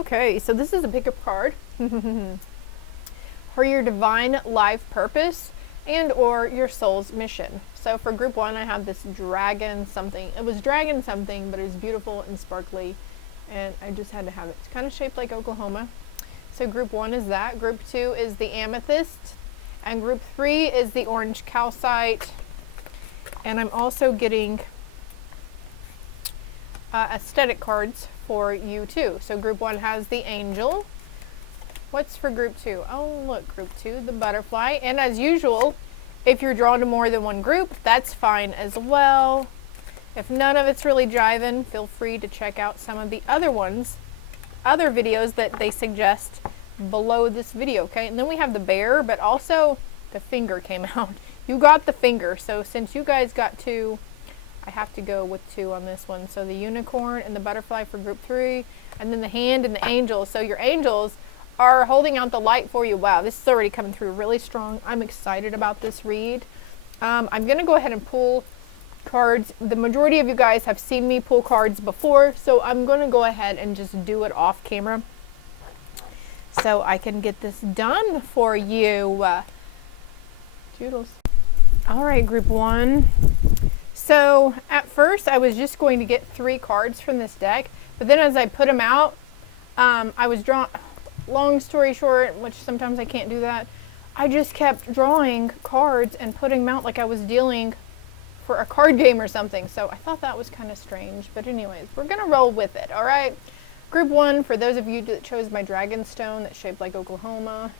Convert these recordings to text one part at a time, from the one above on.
Okay, so this is a pickup card for your divine life purpose and or your soul's mission. So for group 1, I have this dragon something. It was dragon something, but it was beautiful and sparkly, and I just had to have it. It's kind of shaped like Oklahoma. So group 1 is that. Group 2 is the amethyst, and group 3 is the orange calcite. And I'm also getting aesthetic cards for you too. So group 1 has the angel. What's for group 2? Oh, look, group 2, the butterfly. And as usual, if you're drawn to more than one group, that's fine as well. If none of it's really jiving, feel free to check out some of the other ones, other videos that they suggest below this video, okay? And then we have the bear, but also the finger came out. You got the finger, so since you guys got 2, I have to go with 2 on this one. So the unicorn and the butterfly for group 3, and then the hand and the angel. So your angels are holding out the light for you. Wow, this is already coming through really strong. I'm excited about this read. I'm going to go ahead and pull cards. The majority of you guys have seen me pull cards before, so I'm going to go ahead and just do it off camera so I can get this done for you. Doodles. All right, group 1. So at first I was just going to get 3 cards from this deck, but then as I put them out, I was drawn. Long story short, which sometimes I can't do that, I just kept drawing cards and putting them out like I was dealing for a card game or something. So I thought that was kind of strange. But anyways, we're going to roll with it, all right? Group 1, for those of you that chose my dragon stone that's shaped like Oklahoma.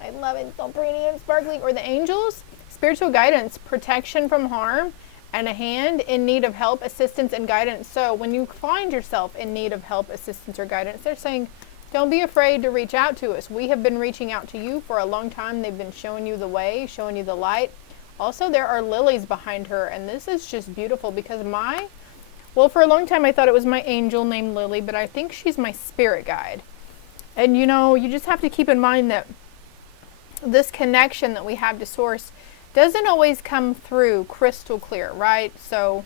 I love it. So pretty and sparkly. Or the angels, spiritual guidance, protection from harm, and a hand in need of help, assistance, and guidance. So when you find yourself in need of help, assistance, or guidance, they're saying, don't be afraid to reach out to us. We have been reaching out to you for a long time. They've been showing you the way, showing you the light. Also, there are lilies behind her, and this is just beautiful because well, for a long time I thought it was my angel named Lily, but I think she's my spirit guide. And you know, you just have to keep in mind that this connection that we have to source doesn't always come through crystal clear, right? So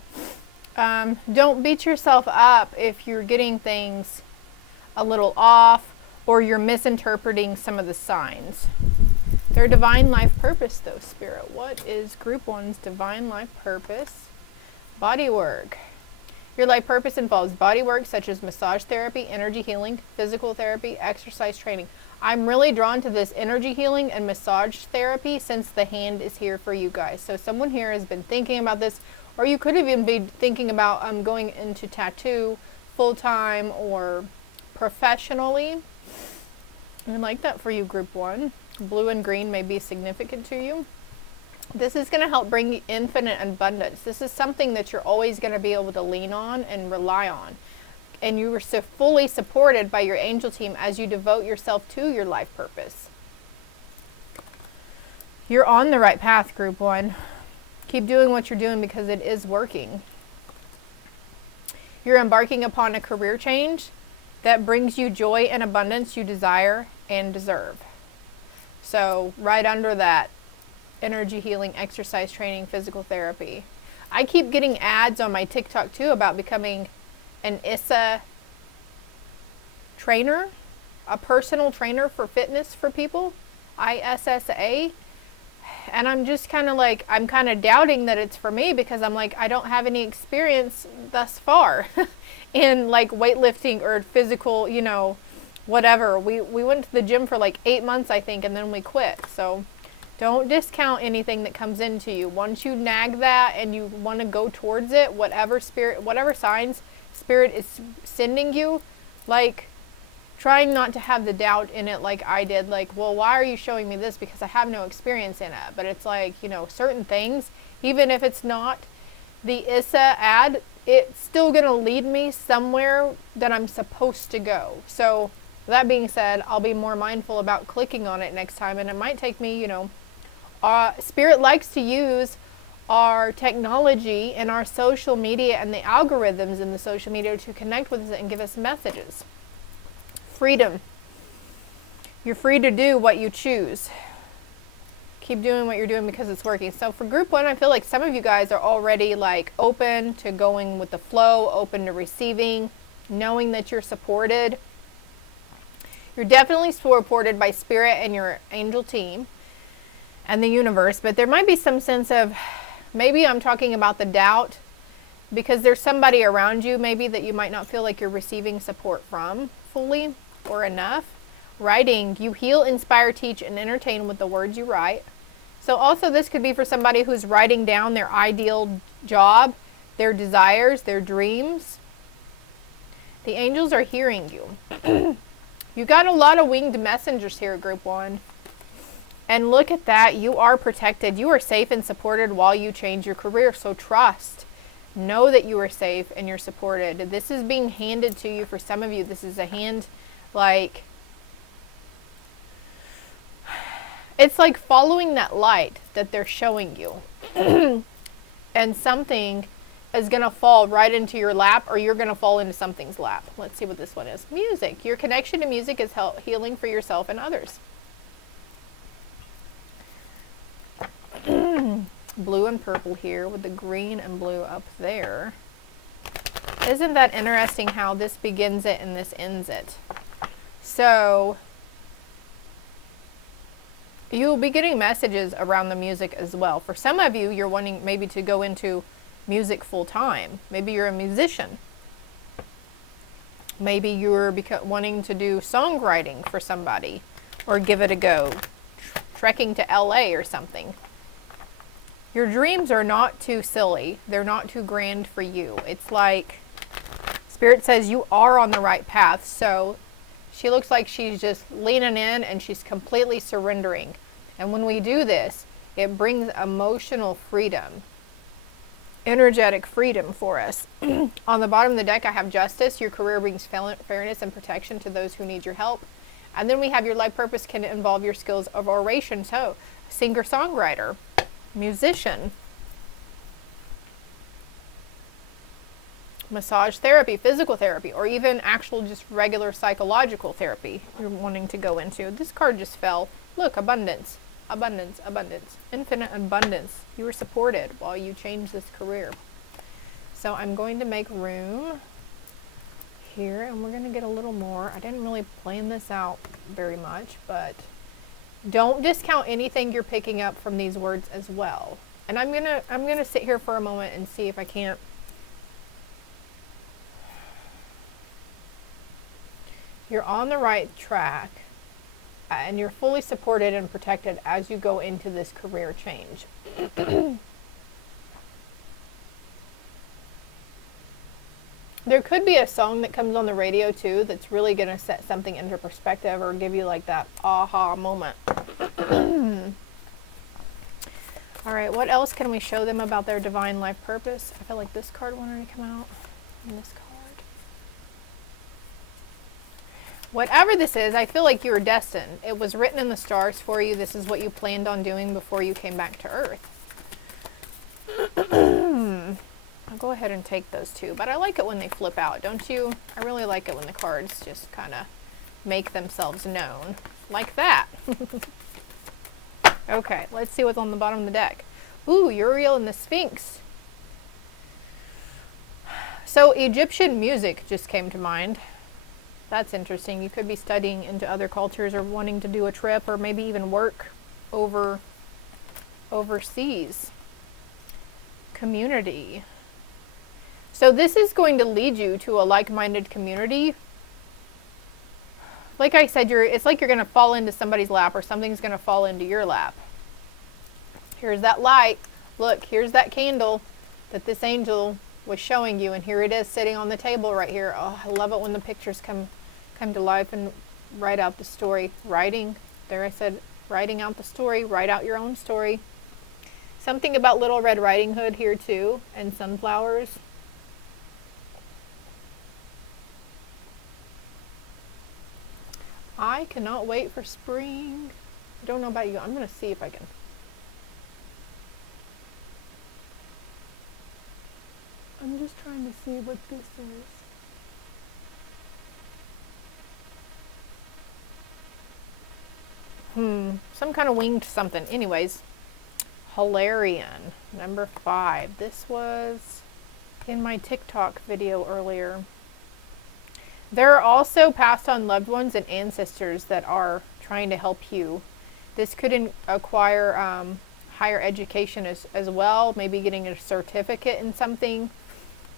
don't beat yourself up if you're getting things a little off or you're misinterpreting some of the signs. Their divine life purpose though, Spirit. What is group 1's divine life purpose? Body work. Your life purpose involves body work such as massage therapy, energy healing, physical therapy, exercise training. I'm really drawn to this energy healing and massage therapy since the hand is here for you guys. So someone here has been thinking about this, or you could even be thinking about going into tattoo full-time or professionally. I like that for you, group 1. Blue and green may be significant to you. This is going to help bring you infinite abundance. This is something that you're always going to be able to lean on and rely on. And you are so fully supported by your angel team as you devote yourself to your life purpose. You're on the right path, group 1. Keep doing what you're doing because it is working. You're embarking upon a career change that brings you joy and abundance you desire and deserve. So right under that, energy healing, exercise training, physical therapy. I keep getting ads on my TikTok too about becoming an ISA trainer, a personal trainer for fitness for people, ISSA. And I'm just kind of like, I'm kind of doubting that it's for me because I'm like, I don't have any experience thus far in like weightlifting or physical, you know, whatever. We went to the gym for like 8 months, I think, and then we quit. So don't discount anything that comes into you. Once you nag that and you want to go towards it, whatever spirit, whatever signs Spirit is sending you, like trying not to have the doubt in it like I did. Like, well, why are you showing me this? Because I have no experience in it. But it's like, you know, certain things, even if it's not the ISA ad, it's still going to lead me somewhere that I'm supposed to go. So that being said, I'll be more mindful about clicking on it next time. And it might take me, you know, Spirit likes to use our technology and our social media and the algorithms in the social media to connect with us and give us messages. Freedom. You're free to do what you choose. Keep doing what you're doing because it's working. So for group 1, I feel like some of you guys are already like open to going with the flow, open to receiving. knowing that you're supported. You're definitely supported by Spirit and your angel team and the universe, but there might be some sense of, maybe I'm talking about the doubt, because there's somebody around you maybe that you might not feel like you're receiving support from fully or enough. Writing, you heal, inspire, teach, and entertain with the words you write. So also this could be for somebody who's writing down their ideal job, their desires, their dreams. The angels are hearing you. You got a lot of winged messengers here, Group 1. And look at that. You are protected. You are safe and supported while you change your career. So trust. Know that you are safe and you're supported. This is being handed to you for some of you. This is a hand, like, it's like following that light that they're showing you. And something is going to fall right into your lap, or you're going to fall into something's lap. Let's see what this one is. Music. Your connection to music is healing for yourself and others. Blue and purple here with the green and blue up there. Isn't that interesting how this begins it and this ends it? So you'll be getting messages around the music as well. For some of you, you're wanting maybe to go into music full time. Maybe you're a musician. Maybe you're wanting to do songwriting for somebody or give it a go. Trekking to LA or something. Your dreams are not too silly. They're not too grand for you. It's like Spirit says you are on the right path. So she looks like she's just leaning in and she's completely surrendering. And when we do this, it brings emotional freedom, energetic freedom for us. On the bottom of the deck, I have justice. Your career brings fairness and protection to those who need your help. And then we have your life purpose can involve your skills of oration. So singer-songwriter, musician, massage therapy, physical therapy, or even actual just regular psychological therapy you're wanting to go into. This card just fell. Look, abundance, abundance, abundance, infinite abundance. You were supported while you changed this career. So I'm going to make room here, and we're going to get a little more. I didn't really plan this out very much, but don't discount anything you're picking up from these words as well. And I'm gonna sit here for a moment and see if I can't. You're on the right track, and you're fully supported and protected as you go into this career change. There could be a song that comes on the radio too that's really going to set something into perspective or give you like that aha moment. All right, what else can we show them about their divine life purpose? I feel like this card wanted to come out, and this card. Whatever this is, I feel like you were destined. It was written in the stars for you. This is what you planned on doing before you came back to Earth. I'll go ahead and take those two, but I like it when they flip out, don't you? I really like it when the cards just kind of make themselves known like that. Okay, let's see what's on the bottom of the deck. Ooh, Uriel and the Sphinx. So Egyptian music just came to mind. That's interesting. You could be studying into other cultures or wanting to do a trip or maybe even work overseas. Community. So this is going to lead you to a like-minded community. Like I said, it's like you're going to fall into somebody's lap or something's going to fall into your lap. Here's that light. Look, here's that candle that this angel was showing you, and here it is sitting on the table right here. Oh, I love it when the pictures come to life and write out the story. Writing, there I said, writing out the story. Write out your own story. Something about Little Red Riding Hood here too, and sunflowers. I cannot wait for spring. I don't know about you. I'm going to see if I can. I'm just trying to see what this is. Some kind of winged something. Anyways, Hilarion, number 5. This was in my TikTok video earlier. There are also passed on loved ones and ancestors that are trying to help you. This could acquire higher education as well, maybe getting a certificate in something.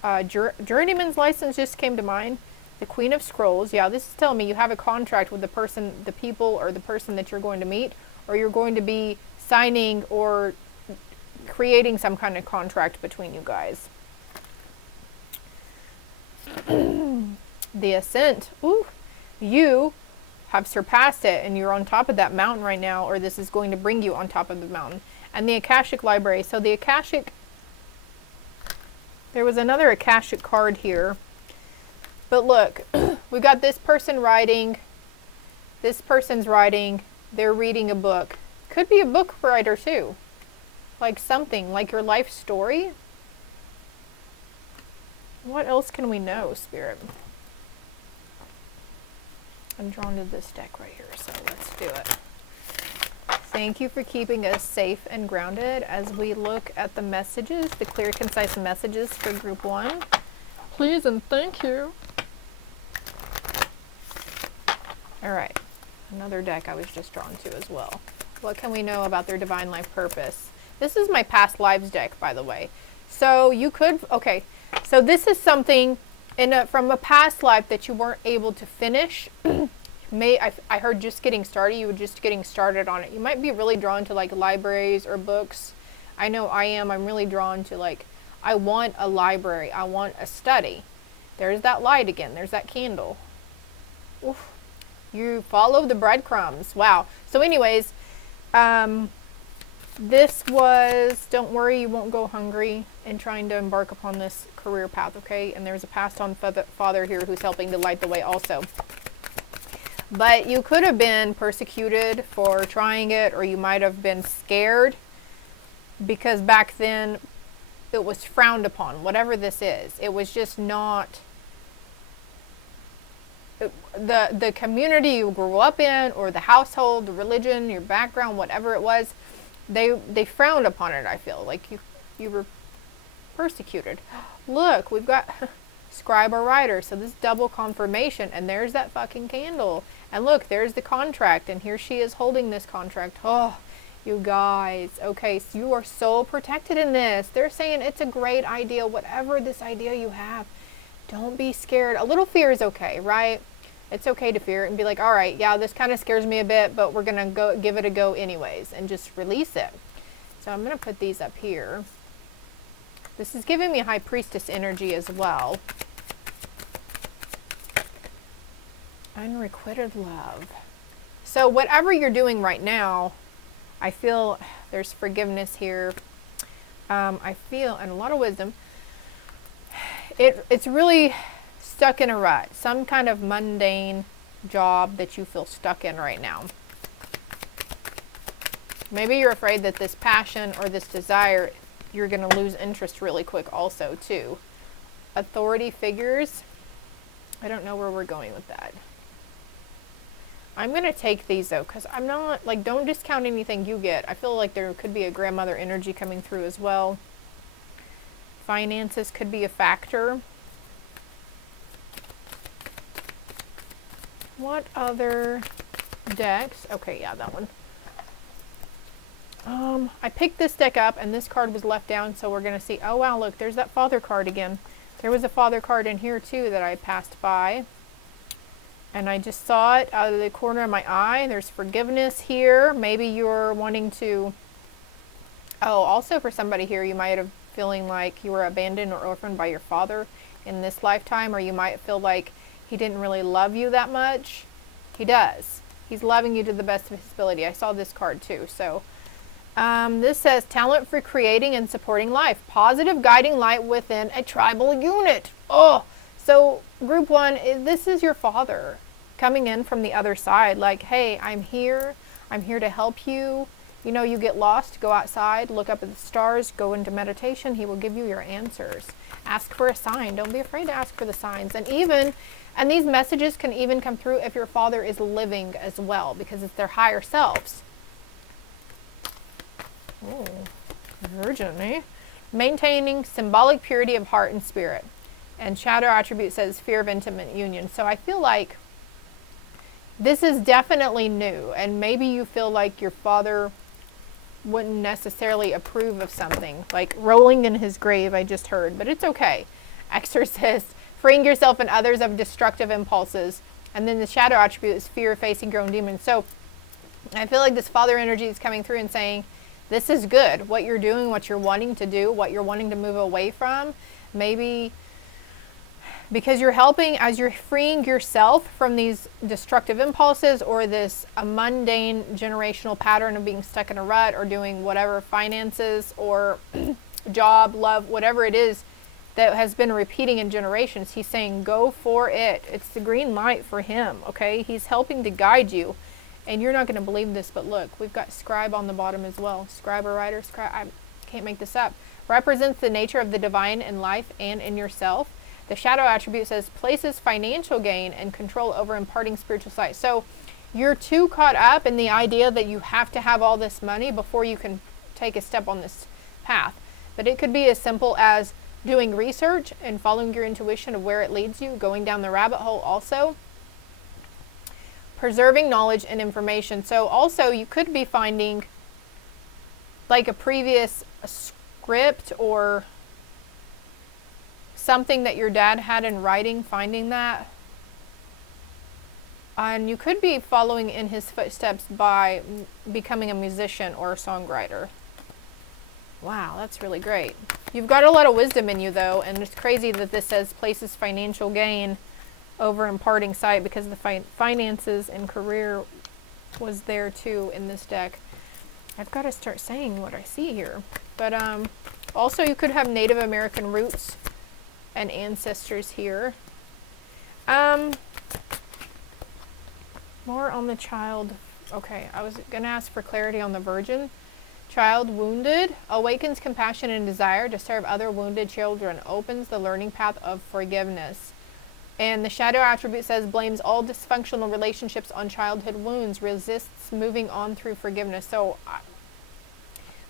Journeyman's license just came to mind. The Queen of Scrolls. Yeah, this is telling me you have a contract with the person, the people, or the person that you're going to meet, or you're going to be signing or creating some kind of contract between you guys. The Ascent. Ooh, you have surpassed it and you're on top of that mountain right now, or this is going to bring you on top of the mountain. And the Akashic Library. So the Akashic, there was another Akashic card here. But look, we've got this person writing, this person's writing, they're reading a book. Could be a book writer too. Like something, like your life story. What else can we know, Spirit? I'm drawn to this deck right here, so let's do it. Thank you for keeping us safe and grounded as we look at the messages, the clear, concise messages for group 1. Please and thank you. All right, another deck I was just drawn to as well. What can we know about their divine life purpose? This is my past lives deck, by the way. So you could, okay, so this is something from a past life that you weren't able to finish. I heard just getting started, you were just getting started on it. You might be really drawn to like libraries or books. I know I am. I'm really drawn to like, I want a library. I want a study. There's that light again. There's that candle. Oof. You follow the breadcrumbs. Wow. So anyways, this was, don't worry, you won't go hungry in trying to embark upon this career path, okay? And there's a passed on father here who's helping to light the way also. But you could have been persecuted for trying it, or you might have been scared because back then it was frowned upon, whatever this is. It was just not the community you grew up in, or the household, the religion, your background, whatever it was, they frowned upon it. I feel like you were persecuted. Look, we've got scribe or writer, so this double confirmation, and there's that fucking candle, and look, there's the contract, and here she is holding this contract. Oh, you guys, okay, so you are so protected in this. They're saying it's a great idea, whatever this idea you have. Don't be scared. A little fear is okay, right? It's okay to fear it and be like, all right, yeah, this kind of scares me a bit, but we're gonna go give it a go anyways, and just release it. So I'm gonna put these up here. This is giving me High Priestess energy as well. Unrequited love. So whatever you're doing right now, I feel there's forgiveness here. I feel, and a lot of wisdom. It's really stuck in a rut. Some kind of mundane job that you feel stuck in right now. Maybe you're afraid that this passion or this desire, you're going to lose interest really quick also too. Authority figures. I don't know where we're going with that. I'm going to take these though, because I'm not, like, don't discount anything you get. I feel like there could be a grandmother energy coming through as well. Finances could be a factor. What other decks? Okay, yeah, that one. I picked this deck up and this card was left down, so we're going to see. Oh, wow, look, there's that father card again. There was a father card in here, too, that I passed by. And I just saw it out of the corner of my eye. There's forgiveness here. Maybe you're wanting to... Oh, also for somebody here, you might have feeling like you were abandoned or orphaned by your father in this lifetime, or you might feel like he didn't really love you that much. He does. He's loving you to the best of his ability. I saw this card too. So this says talent for creating and supporting life. Positive guiding light within a tribal unit. Oh, so group 1, this is your father coming in from the other side. Like, hey, I'm here. I'm here to help you. You know, you get lost, go outside, look up at the stars, go into meditation. He will give you your answers. Ask for a sign. Don't be afraid to ask for the signs. And these messages can even come through if your father is living as well, because it's their higher selves. Oh, Virgin, eh? Maintaining symbolic purity of heart and spirit. And shadow attribute says fear of intimate union. So I feel like this is definitely new, and maybe you feel like your father wouldn't necessarily approve of something, like rolling in his grave, I just heard, but it's okay. Exorcist, freeing yourself and others of destructive impulses. And then the shadow attribute is fear of facing your own demons. So I feel like this father energy is coming through and saying, this is good. What you're doing, what you're wanting to do, what you're wanting to move away from, maybe because you're helping as you're freeing yourself from these destructive impulses or this mundane generational pattern of being stuck in a rut or doing whatever, finances or job, love, whatever it is that has been repeating in generations. He's saying, go for it. It's the green light for him, okay? He's helping to guide you. And you're not going to believe this, but look, we've got scribe on the bottom as well. Scribe or writer, scribe, I can't make this up. Represents the nature of the divine in life and in yourself. The shadow attribute says places financial gain and control over imparting spiritual sight. So you're too caught up in the idea that you have to have all this money before you can take a step on this path. But it could be as simple as doing research and following your intuition of where it leads you, going down the rabbit hole also. Preserving knowledge and information. So also you could be finding like a previous script or something that your dad had in writing, finding that. And you could be following in his footsteps by becoming a musician or a songwriter. Wow, that's really great. You've got a lot of wisdom in you though, and it's crazy that this says places financial gain over imparting sight, because the finances and career was there too in this deck. I've got to start saying what I see here. But also you could have Native American roots and ancestors here. More on the child. Okay, I was going to ask for clarity on the virgin. Child wounded, awakens compassion and desire to serve other wounded children, opens the learning path of forgiveness. And the shadow attribute says blames all dysfunctional relationships on childhood wounds, resists moving on through forgiveness. So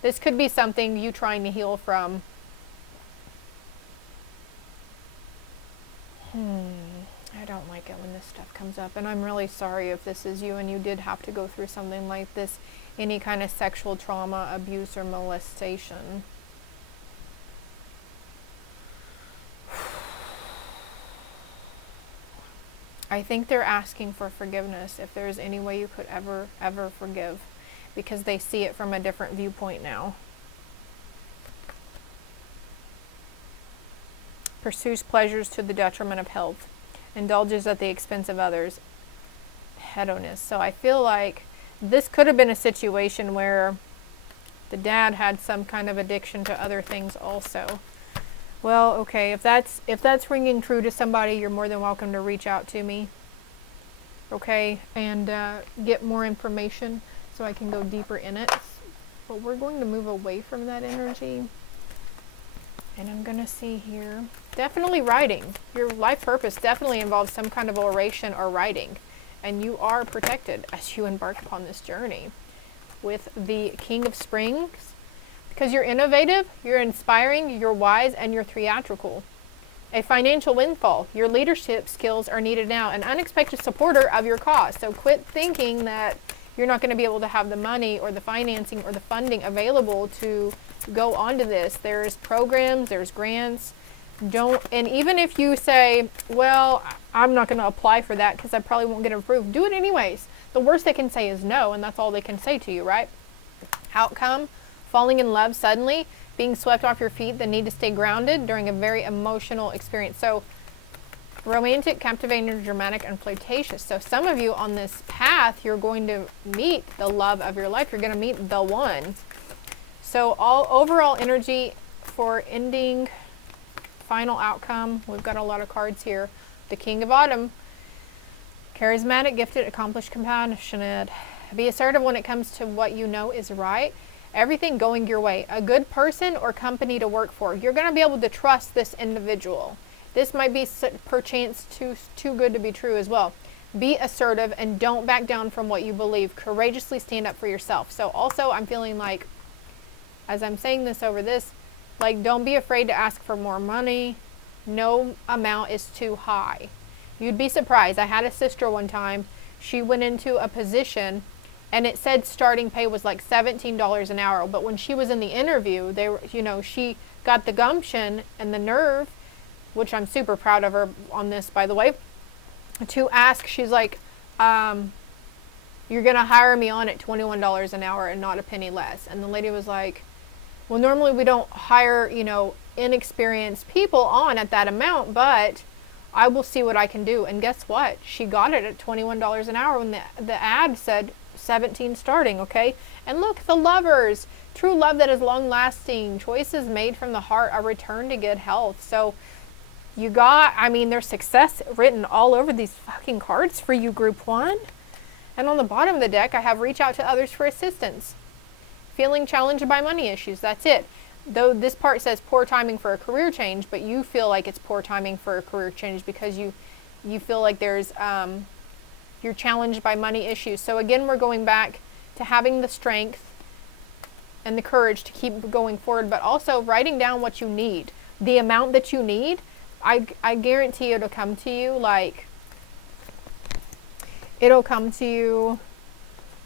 this could be something you trying to heal from. I don't like it when this stuff comes up, and I'm really sorry if this is you and you did have to go through something like this, any kind of sexual trauma, abuse, or molestation. I think they're asking for forgiveness, if there's any way you could ever forgive, because they see it from a different viewpoint now. Pursues pleasures to the detriment of health, indulges at the expense of others, hedonist. So I feel like this could have been a situation where the dad had some kind of addiction to other things also. Well, okay, if that's ringing true to somebody, you're more than welcome to reach out to me, okay, and get more information so I can go deeper in it. But we're going to move away from that energy. And I'm going to see here. Definitely writing. Your life purpose definitely involves some kind of oration or writing. And you are protected as you embark upon this journey. With the King of Springs. Because you're innovative, you're inspiring, you're wise, and you're theatrical. A financial windfall. Your leadership skills are needed now. An unexpected supporter of your cause. So quit thinking that you're not going to be able to have the money or the financing or the funding available to go onto this. There's programs, there's grants. And even if you say, well, I'm not going to apply for that because I probably won't get approved, do it anyways. The worst they can say is no, and that's all they can say to you, right? Outcome, falling in love suddenly, being swept off your feet, the need to stay grounded during a very emotional experience. So romantic, captivating, dramatic, and flirtatious. So some of you on this path, you're going to meet the love of your life. You're going to meet the one. So all overall energy for ending, final outcome, we've got a lot of cards here. The King of Autumn, charismatic, gifted, accomplished, compassionate. Be assertive when it comes to what you know is right. Everything going your way. A good person or company to work for. You're going to be able to trust this individual. This might be perchance too good to be true as well. Be assertive and don't back down from what you believe. Courageously stand up for yourself. So also I'm feeling like, as I'm saying this over this, like don't be afraid to ask for more money. No amount is too high. You'd be surprised. I had a sister one time. She went into a position and it said starting pay was like $17 an hour. But when she was in the interview, they were, you know, she got the gumption and the nerve, which I'm super proud of her on this, by the way, to ask. She's like, you're going to hire me on at $21 an hour and not a penny less. And the lady was like, well, normally we don't hire, you know, inexperienced people on at that amount, but I will see what I can do. And guess what? She got it at $21 an hour when the ad said 17 starting, okay? And look, the lovers, true love that is long lasting, choices made from the heart, a return to good health. So you got, I mean, there's success written all over these fucking cards for you, group one. And on the bottom of the deck, I have reach out to others for assistance. Feeling challenged by money issues, that's it. Though this part says poor timing for a career change, but you feel like it's poor timing for a career change because you feel like there's, you're challenged by money issues. So again, we're going back to having the strength and the courage to keep going forward, but also writing down what you need. The amount that you need, I guarantee it'll come to you like, it'll come to you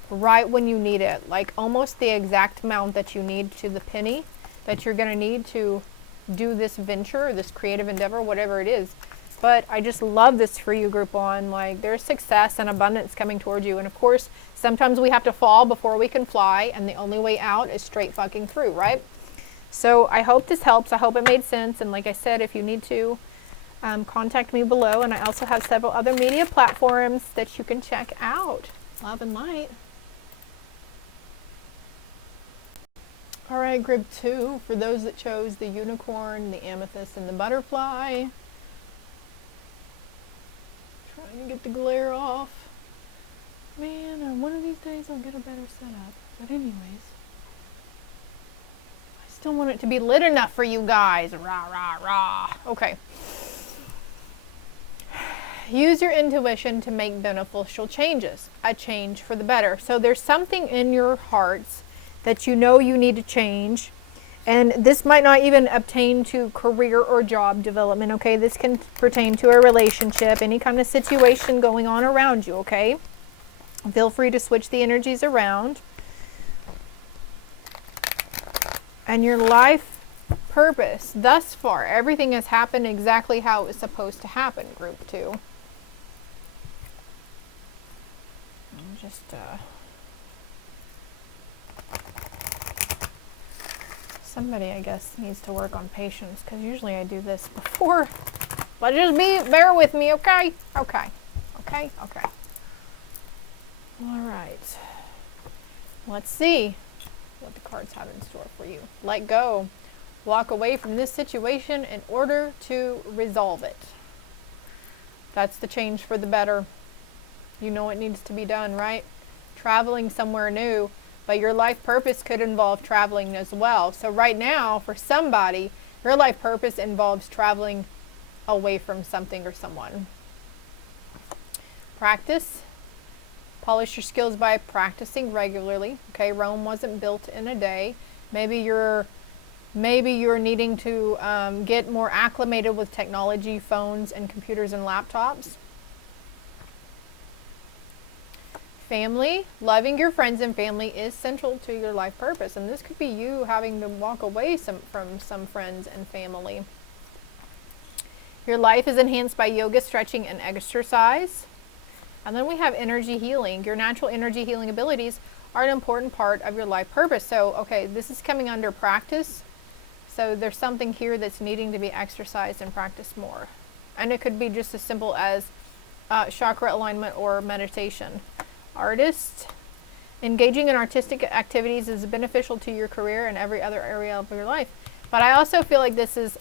right when you need it, like almost the exact amount that you need to the penny that you're going to need to do this venture, this creative endeavor, whatever it is. But I just love this for you, group one. Like, there's success and abundance coming towards you. And of course, sometimes we have to fall before we can fly, and the only way out is straight fucking through, right? So I hope this helps. I hope it made sense. And like I said, if you need to, contact me below. And I also have several other media platforms that you can check out. Love and light. All right, group two, for those that chose the unicorn, the amethyst, and the butterfly. Trying to get the glare off. Man, one of these days I'll get a better setup. But anyways, I still want it to be lit enough for you guys. Rah, rah, rah. Okay. Use your intuition to make beneficial changes. A change for the better. So there's something in your hearts that you know you need to change. And this might not even obtain to career or job development, okay? This can pertain to a relationship, any kind of situation going on around you, okay? Feel free to switch the energies around. And your life purpose, thus far, everything has happened exactly how it was supposed to happen, group two. Just, somebody, I guess, needs to work on patience, because usually I do this before. But just bear with me, okay? Okay. Okay? Okay. All right. Let's see what the cards have in store for you. Let go. Walk away from this situation in order to resolve it. That's the change for the better. You know it needs to be done, right? Traveling somewhere new. But your life purpose could involve traveling as well. So right now, for somebody, your life purpose involves traveling away from something or someone. Practice. Polish your skills by practicing regularly. Okay, Rome wasn't built in a day. Maybe you're needing to get more acclimated with technology, phones, and computers and laptops. Family, loving your friends and family is central to your life purpose. And this could be you having to walk away from some friends and family. Your life is enhanced by yoga, stretching, and exercise. And then we have energy healing. Your natural energy healing abilities are an important part of your life purpose. So, okay, this is coming under practice. So there's something here that's needing to be exercised and practiced more. And it could be just as simple as chakra alignment or meditation. Artist, engaging in artistic activities is beneficial to your career and every other area of your life. But I also feel like this is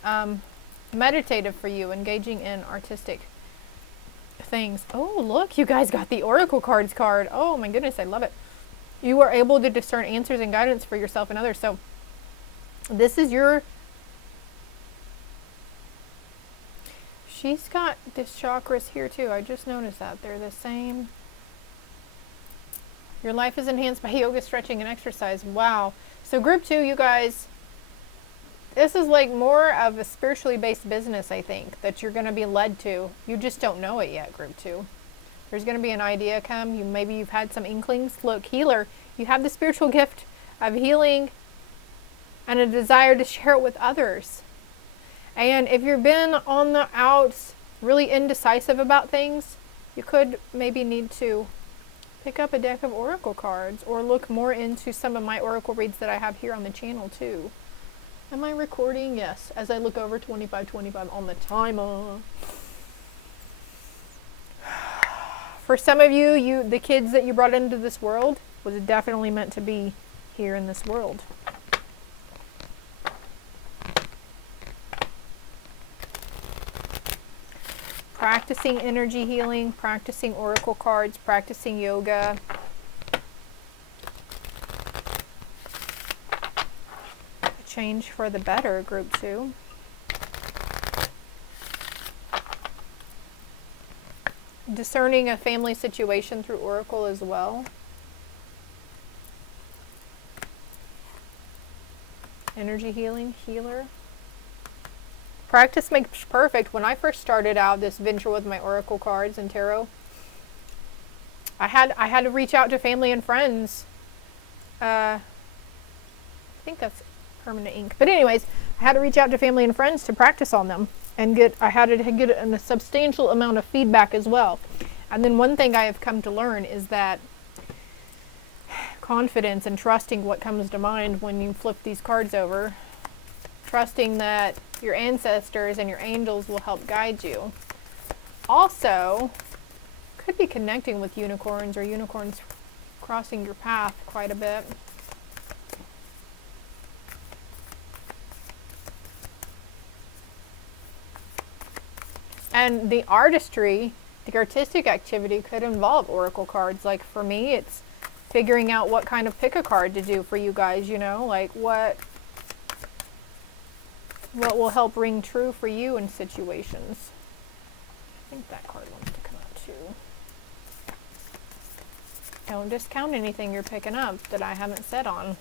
meditative for you, engaging in artistic things. Oh, look, you guys got the Oracle cards card. Oh my goodness, I love it. You are able to discern answers and guidance for yourself and others. So this is your... She's got this chakras here too. I just noticed that. They're the same... Your life is enhanced by yoga, stretching, and exercise. Wow. So group two, you guys, This is like more of a spiritually based business, I think, that you're going to be led to. You just don't know it yet, group 2. There's going to be an idea come. Maybe you've had some inklings. Look, healer, you have the spiritual gift of healing and a desire to share it with others. And if you've been on the outs, really indecisive about things, you could maybe need to pick up a deck of oracle cards or look more into some of my oracle reads that I have here on the channel too. Am I recording? Yes, as I look over 25:25 on the timer. For some of you, the kids that you brought into this world was definitely meant to be here in this world. Practicing energy healing, practicing oracle cards, practicing yoga. Change for the better, group 2. Discerning a family situation through oracle as well. Energy healing, healer. Practice makes perfect. When I first started out this venture with my oracle cards and tarot, I had to reach out to family and friends. I think that's permanent ink. But anyways, I had to reach out to family and friends to practice on them and I had to get a substantial amount of feedback as well. And then one thing I have come to learn is that confidence and trusting what comes to mind when you flip these cards over, trusting that your ancestors and your angels will help guide you. Also, could be connecting with unicorns or unicorns crossing your path quite a bit. And the artistry, the artistic activity could involve oracle cards. Like for me, it's figuring out what kind of pick a card to do for you guys, you know, like what will help ring true for you in situations. I think that card wants to come out too. Don't discount anything you're picking up that I haven't said on.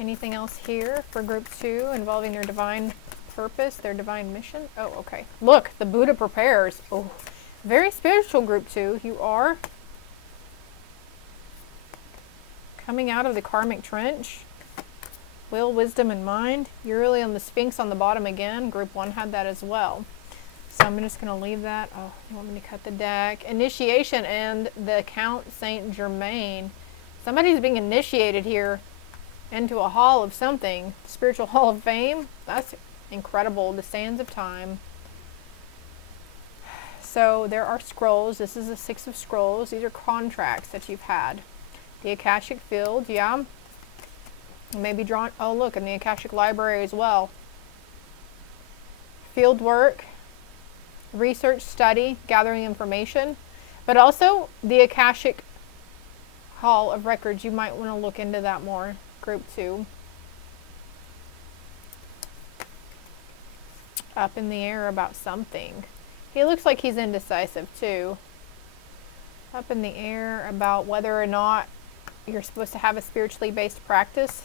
Anything else here for group 2 involving their divine purpose, their divine mission? Oh, okay. Look, the Buddha prepares. Oh, very spiritual, group 2. You are coming out of the karmic trench. Will, wisdom, and mind. You're really on the Sphinx on the bottom again. Group 1 had that as well. So I'm just going to leave that. Oh, you want me to cut the deck? Initiation and the Count Saint Germain. Somebody's being initiated here into a hall of something. Spiritual Hall of Fame. That's incredible. The Sands of Time. So there are scrolls. This is the 6 of scrolls. These are contracts that you've had. The Akashic Field, yeah. Maybe drawn. Oh, look, in the Akashic Library as well. Field work, research, study, gathering information, but also the Akashic Hall of Records. You might want to look into that more, group 2. Up in the air about something. He looks like he's indecisive too. Up in the air about whether or not you're supposed to have a spiritually based practice.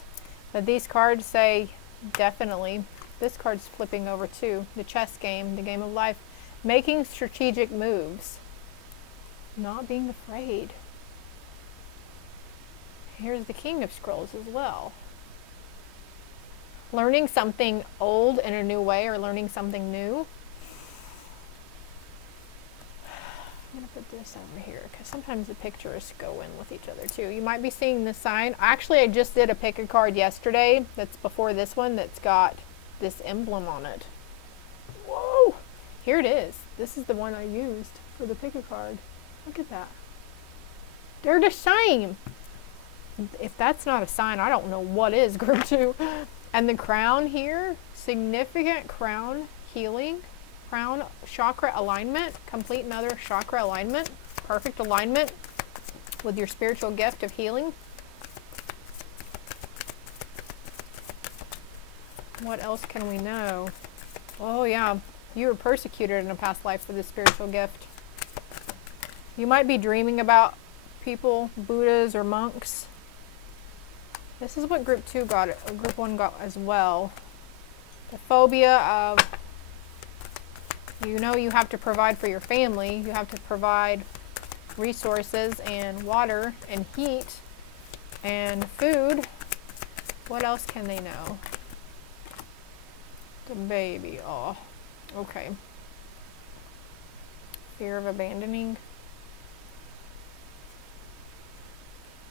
But these cards say definitely. This card's flipping over too. The chess game, the game of life. Making strategic moves. Not being afraid. Here's the King of Scrolls as well. Learning something old in a new way or learning something new. I'm going to put this over here because sometimes the pictures go in with each other too. You might be seeing this sign. Actually, I just did a pick a card yesterday that's before this one that's got this emblem on it. Whoa! Here it is. This is the one I used for the pick a card. Look at that. They're the same. If that's not a sign, I don't know what is, group 2. And the crown here, significant crown healing. Crown chakra alignment, complete another chakra alignment, perfect alignment with your spiritual gift of healing. What else can we know? Oh yeah, you were persecuted in a past life for this spiritual gift. You might be dreaming about people, Buddhas or monks. This is what group 2 got, or group 1 got as well. The phobia of, you know, you have to provide for your family. You have to provide resources and water and heat and food. What else can they know? The baby. Oh, okay. Fear of abandoning.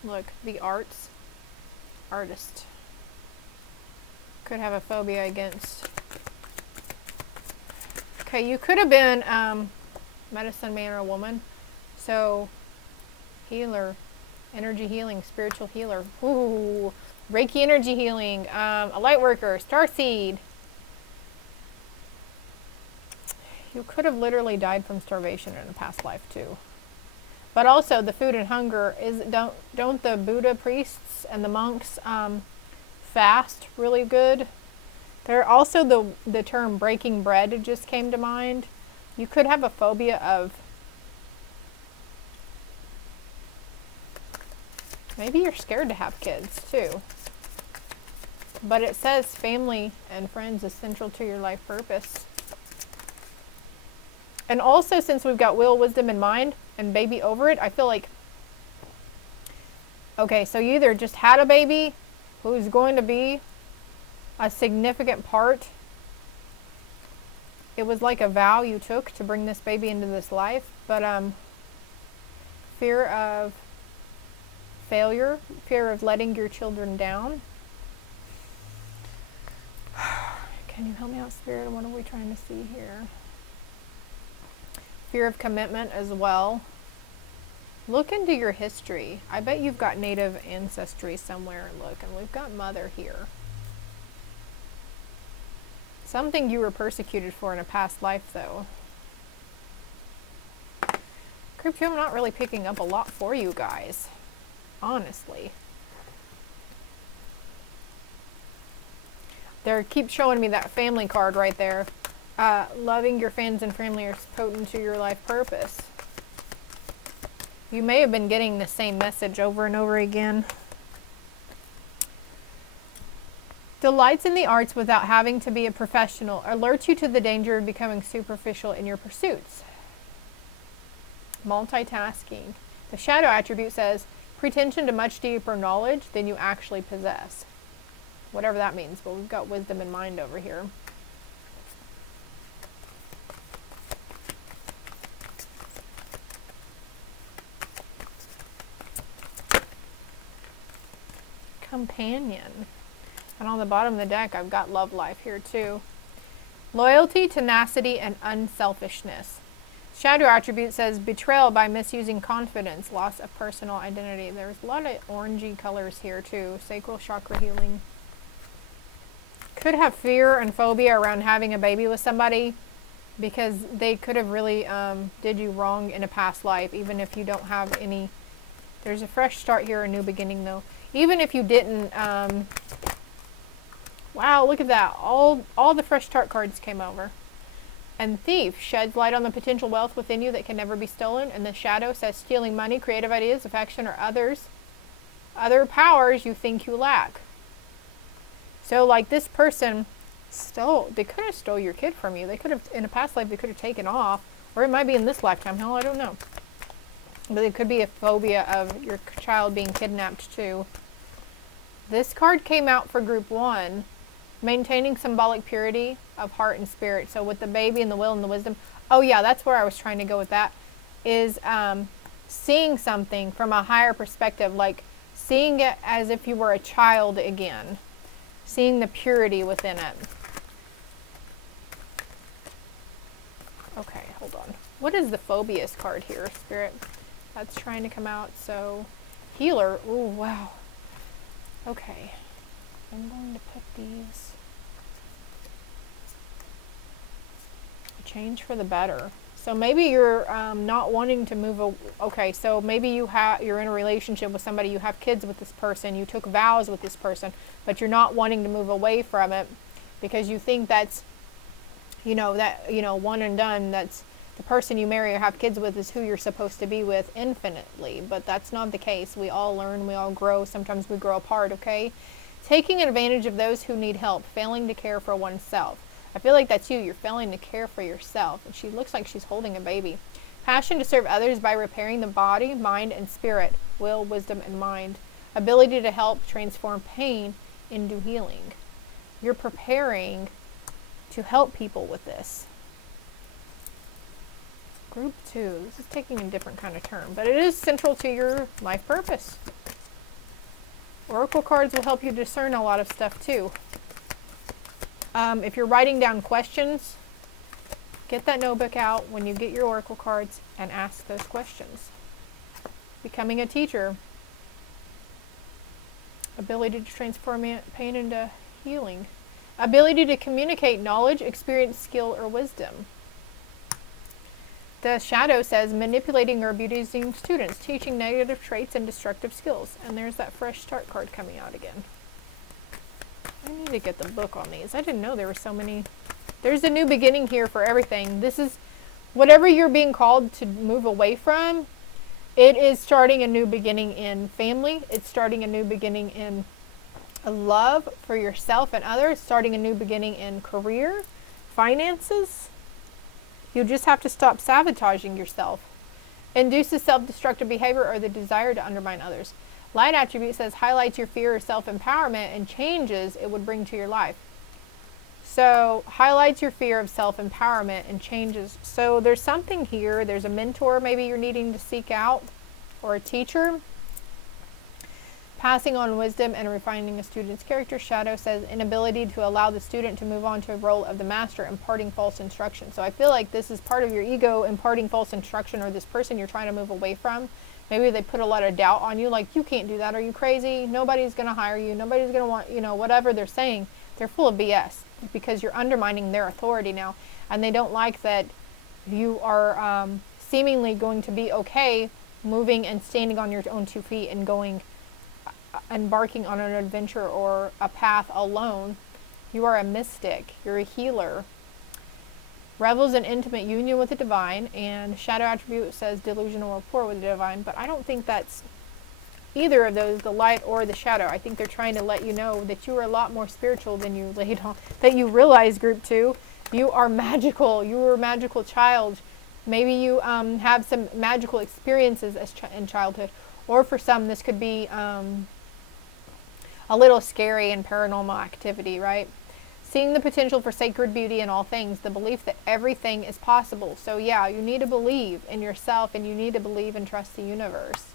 Look, the arts. Artist. Could have a phobia against. Okay, you could have been medicine man or woman. So, healer, energy healing, spiritual healer. Ooh, Reiki energy healing, a light worker, starseed. You could have literally died from starvation in a past life too. But also the food and hunger is, don't the Buddha priests and the monks fast really good? There also the term breaking bread just came to mind. You could have a phobia of, maybe you're scared to have kids too. But it says family and friends is central to your life purpose. And also, since we've got will, wisdom, and mind, and baby over it, I feel like, okay, so you either just had a baby who's going to be a significant part. It was like a vow you took to bring this baby into this life, but fear of failure, fear of letting your children down. Can you help me out, Spirit? What are we trying to see here? Fear of commitment as well. Look into your history. I bet you've got native ancestry somewhere. Look, and we've got mother here. Something you were persecuted for in a past life, though. Group 2, I'm not really picking up a lot for you guys. Honestly. They keep showing me that family card right there. Loving your fans and family is potent to your life purpose. You may have been getting the same message over and over again. Delights in the arts without having to be a professional alerts you to the danger of becoming superficial in your pursuits. Multitasking. The shadow attribute says pretension to much deeper knowledge than you actually possess. Whatever that means, but we've got wisdom in mind over here. Companion. And on the bottom of the deck, I've got love life here too. Loyalty, tenacity, and unselfishness. Shadow attribute says betrayal by misusing confidence, loss of personal identity. There's a lot of orangey colors here too. Sacral chakra healing. Could have fear and phobia around having a baby with somebody because they could have really did you wrong in a past life, even if you don't have any. There's a fresh start here, a new beginning though. Even if you didn't, wow, look at that. All the fresh start cards came over. And Thief sheds light on the potential wealth within you that can never be stolen. And the Shadow says stealing money, creative ideas, affection, or other powers you think you lack. So like this person they could have stole your kid from you. They could have, in a past life, they could have taken off. Or it might be in this lifetime. Hell, I don't know. But it could be a phobia of your child being kidnapped too. This card came out for group 1. Maintaining symbolic purity of heart and spirit. So with the baby and the will and the wisdom. Oh yeah, that's where I was trying to go with that. Is seeing something from a higher perspective. Like seeing it as if you were a child again. Seeing the purity within it. Okay, hold on. What is the phobias card here, Spirit? That's trying to come out. So healer. Oh wow. Okay. I'm going to put these. Change for the better. So maybe you're not wanting to move. Okay, so maybe you're in a relationship with somebody. You have kids with this person. You took vows with this person, but you're not wanting to move away from it because you think that's, one and done. That's the person you marry or have kids with is who you're supposed to be with infinitely. But that's not the case. We all learn. We all grow. Sometimes we grow apart. Okay. Taking advantage of those who need help, failing to care for oneself. I feel like that's you. You're failing to care for yourself. And she looks like she's holding a baby. Passion to serve others by repairing the body, mind, and spirit. Will, wisdom, and mind. Ability to help transform pain into healing. You're preparing to help people with this. Group 2. This is taking a different kind of turn, but it is central to your life purpose. Oracle cards will help you discern a lot of stuff too. If you're writing down questions, get that notebook out when you get your oracle cards and ask those questions. Becoming a teacher. Ability to transform pain into healing. Ability to communicate knowledge, experience, skill, or wisdom. The shadow says manipulating or abusing students, teaching negative traits and destructive skills. And there's that fresh start card coming out again. I need to get the book on these. I didn't know there were so many. There's a new beginning here for everything. This is whatever you're being called to move away from. It is starting a new beginning in family. It's starting a new beginning in love for yourself and others. Starting a new beginning in career, finances. You just have to stop sabotaging yourself. Induces self-destructive behavior or the desire to undermine others. Light attribute says highlights your fear of self-empowerment and changes it would bring to your life. So highlights your fear of self-empowerment and changes. So there's something here. There's a mentor maybe you're needing to seek out, or a teacher. Passing on wisdom and refining a student's character. Shadow says inability to allow the student to move on to a role of the master, imparting false instruction. So I feel like this is part of your ego imparting false instruction, or this person you're trying to move away from. Maybe they put a lot of doubt on you, like, you can't do that. Are you crazy? Nobody's going to hire you. Nobody's going to want, whatever they're saying. They're full of BS because you're undermining their authority now. And they don't like that you are seemingly going to be okay moving and standing on your own 2 feet and embarking on an adventure or a path alone. You are a mystic. You're a healer. Revels in intimate union with the divine, and shadow attribute says delusional rapport with the divine, but I don't think that's either of those, the light or the shadow. I think they're trying to let you know that you are a lot more spiritual than you laid on, that you realize, group 2. You are magical. You were a magical child. Maybe you have some magical experiences in childhood, or for some this could be a little scary and paranormal activity, right? Seeing the potential for sacred beauty in all things, the belief that everything is possible. So yeah, you need to believe in yourself, and you need to believe and trust the universe.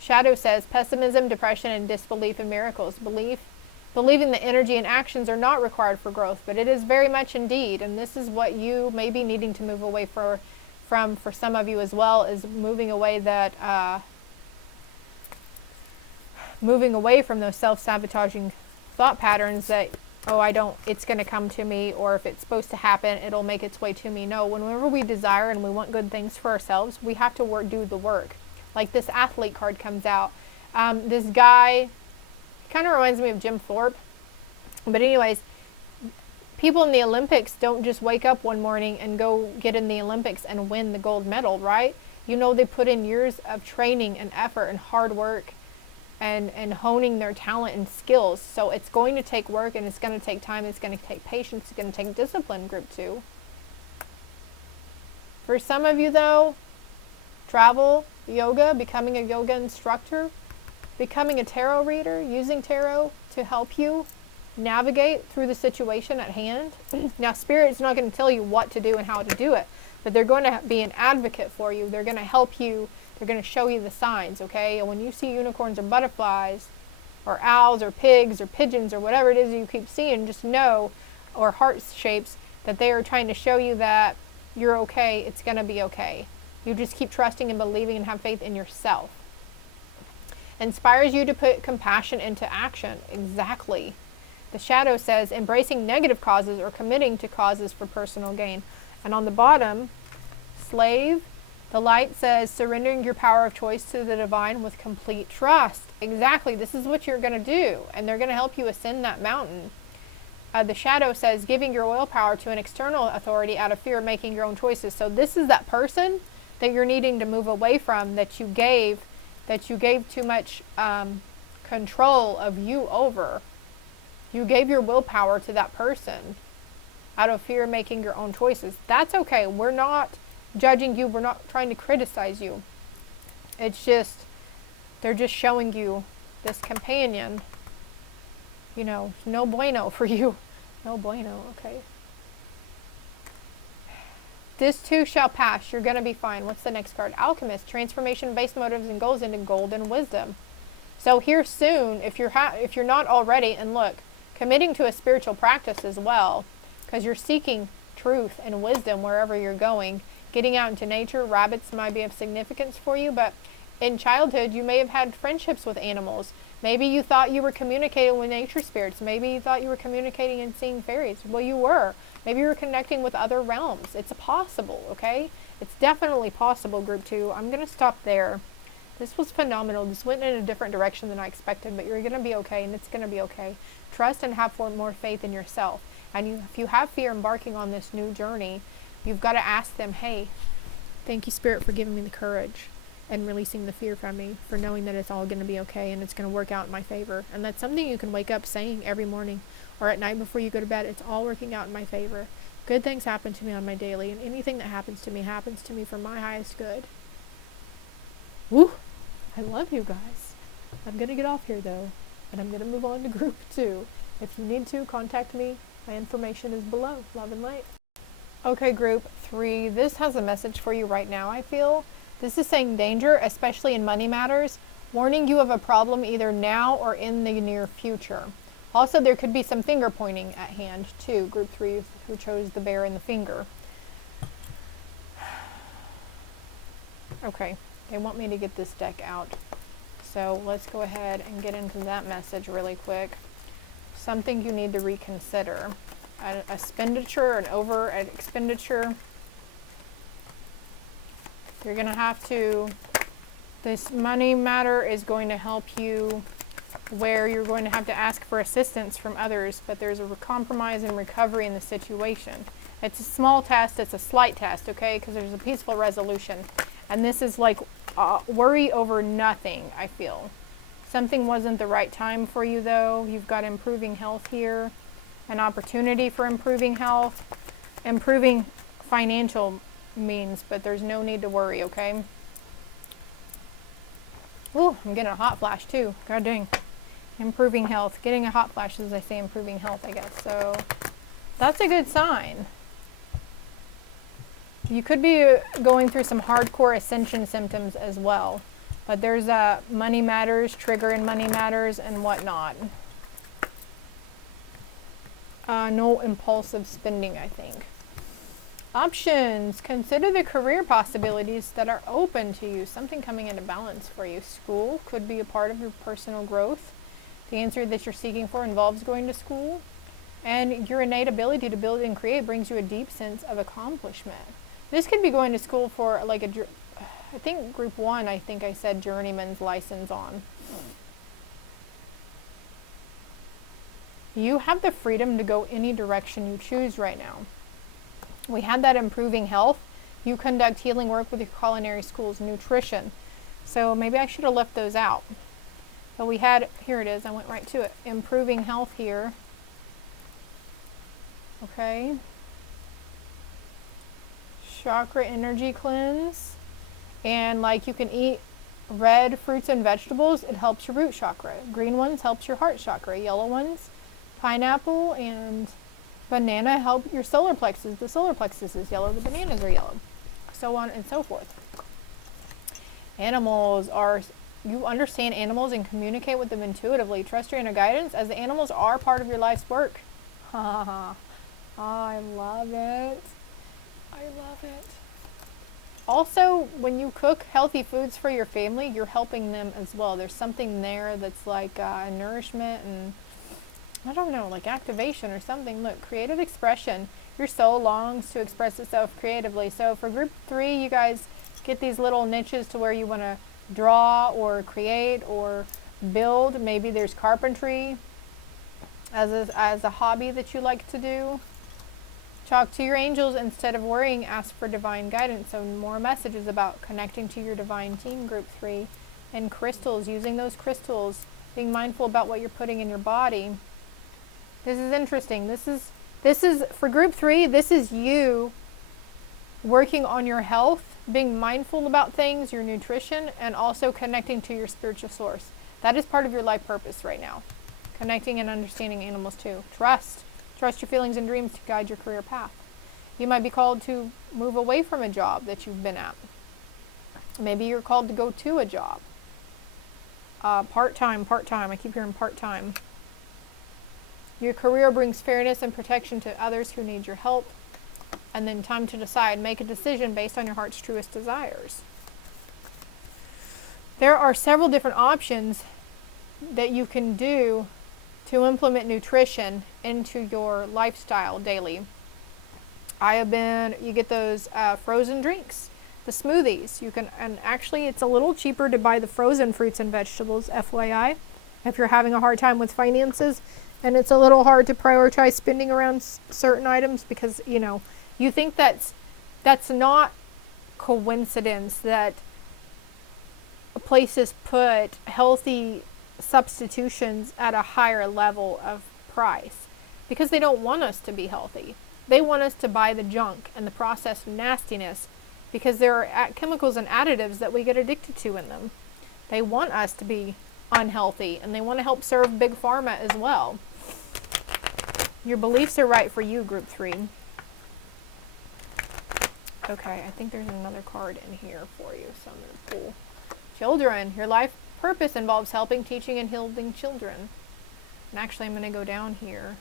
Shadow says pessimism, depression, and disbelief in miracles. Believing that energy and actions are not required for growth, but it is very much indeed. And this is what you may be needing to move away from for some of you as well, is moving away from those self-sabotaging thought patterns that, it's going to come to me, or if it's supposed to happen, it'll make its way to me. No, whenever we desire and we want good things for ourselves, we have to do the work. Like this athlete card comes out. This guy kind of reminds me of Jim Thorpe. But anyways, people in the Olympics don't just wake up one morning and go get in the Olympics and win the gold medal, right? They put in years of training and effort and hard work and honing their talent and skills. So it's going to take work, and it's going to take time. It's going to take patience. It's going to take discipline, group 2. For some of you, though, travel, yoga, becoming a yoga instructor, becoming a tarot reader, using tarot to help you navigate through the situation at hand. Now, Spirit's not going to tell you what to do and how to do it, but they're going to be an advocate for you. They're going to help you. They're going to show you the signs, okay? And when you see unicorns or butterflies or owls or pigs or pigeons or whatever it is you keep seeing, just know, or heart shapes, that they are trying to show you that you're okay. It's going to be okay. You just keep trusting and believing and have faith in yourself. Inspires you to put compassion into action. Exactly. The shadow says embracing negative causes or committing to causes for personal gain. And on the bottom, slave. The light says surrendering your power of choice to the divine with complete trust. Exactly. This is what you're going to do. And they're going to help you ascend that mountain. The shadow says giving your willpower to an external authority out of fear of making your own choices. So this is that person that you're needing to move away from, that you gave too much control of you over. You gave your willpower to that person out of fear of making your own choices. That's okay. We're not judging you. We're not trying to criticize you. It's just, they're just showing you this companion, you know, no bueno for you. No bueno, okay. This too shall pass. You're going to be fine. What's the next card? Alchemist. Transformation based motives and goals into gold and wisdom. So here soon, if you're not already, and look, committing to a spiritual practice as well, because you're seeking truth and wisdom wherever you're going. Getting out into nature, rabbits might be of significance for you, but in childhood, you may have had friendships with animals. Maybe you thought you were communicating with nature spirits. Maybe you thought you were communicating and seeing fairies. Well, you were. Maybe you were connecting with other realms. It's possible, okay? It's definitely possible, group 2. I'm going to stop there. This was phenomenal. This went in a different direction than I expected, but you're going to be okay, and it's going to be okay. Trust and have more faith in yourself. And if you have fear embarking on this new journey, you've got to ask them, hey, thank you, Spirit, for giving me the courage and releasing the fear from me, for knowing that it's all going to be okay and it's going to work out in my favor. And that's something you can wake up saying every morning or at night before you go to bed. It's all working out in my favor. Good things happen to me on my daily, and anything that happens to me for my highest good. Woo! I love you guys. I'm going to get off here, though, and I'm going to move on to group 2. If you need to, contact me. My information is below. Love and light. Okay, group 3. This has a message for you right now, I feel. This is saying danger, especially in money matters, warning you of a problem either now or in the near future. Also, there could be some finger pointing at hand, too. Group 3, who chose the bear and the finger. Okay, they want me to get this deck out. So let's go ahead and get into that message really quick. Something you need to reconsider. An expenditure, an expenditure. You're going to have to, this money matter is going to help you where you're going to have to ask for assistance from others, but there's a compromise and recovery in the situation. It's a small test, it's a slight test, okay, because there's a peaceful resolution. And this is like worry over nothing, I feel. Something wasn't the right time for you, though. You've got improving health here, an opportunity for improving health, improving financial means, but there's no need to worry, okay? Ooh, I'm getting a hot flash, too. God dang. Improving health. Getting a hot flash as I say improving health, I guess. So that's a good sign. You could be going through some hardcore ascension symptoms as well. But there's money matters, trigger in money matters, and whatnot. No impulsive spending, I think. Options. Consider the career possibilities that are open to you. Something coming into balance for you. School could be a part of your personal growth. The answer that you're seeking for involves going to school. And your innate ability to build and create brings you a deep sense of accomplishment. This could be going to school for like I think group 1, I think I said journeyman's license on. You have the freedom to go any direction you choose right now. We had that improving health. You conduct healing work with your culinary schools, nutrition. So maybe I should have left those out. But we had, here it is, I went right to it. Improving health here. Okay. Chakra energy cleanse. And like you can eat red fruits and vegetables, it helps your root chakra. Green ones helps your heart chakra. Yellow ones, pineapple and banana help your solar plexus. The solar plexus is yellow, the bananas are yellow. So on and so forth. Animals are, you understand animals and communicate with them intuitively. Trust your inner guidance as the animals are part of your life's work. Ha ha. I love it. I love it. Also, when you cook healthy foods for your family, you're helping them as well. There's something there that's like nourishment and, I don't know, like activation or something. Look, creative expression. Your soul longs to express itself creatively. So for group 3, you guys get these little niches to where you want to draw or create or build. Maybe there's carpentry as a hobby that you like to do. Talk to your angels instead of worrying. Ask for divine guidance. So more messages about connecting to your divine team, group 3. And crystals, using those crystals, being mindful about what you're putting in your body. This is interesting. This is for group 3, this is you working on your health, being mindful about things, your nutrition, and also connecting to your spiritual source. That is part of your life purpose right now. Connecting and understanding animals too. Trust your feelings and dreams to guide your career path. You might be called to move away from a job that you've been at. Maybe you're called to go to a job. Part-time. I keep hearing part-time. Your career brings fairness and protection to others who need your help. And then time to decide. Make a decision based on your heart's truest desires. There are several different options that you can do to implement nutrition into your lifestyle daily. You get those frozen drinks, the smoothies. You can, and actually it's a little cheaper to buy the frozen fruits and vegetables, FYI, if you're having a hard time with finances and it's a little hard to prioritize spending around certain items because, you know, you think that's not coincidence that places put healthy substitutions at a higher level of price because they don't want us to be healthy. They want us to buy the junk and the processed nastiness because there are chemicals and additives that we get addicted to in them. They want us to be unhealthy and they want to help serve big pharma as well. Your beliefs are right for you, group 3. Okay, I think there's another card in here for you, so I'm going to pull. Children, your life purpose involves helping, teaching, and healing children. And actually, I'm going to go down here.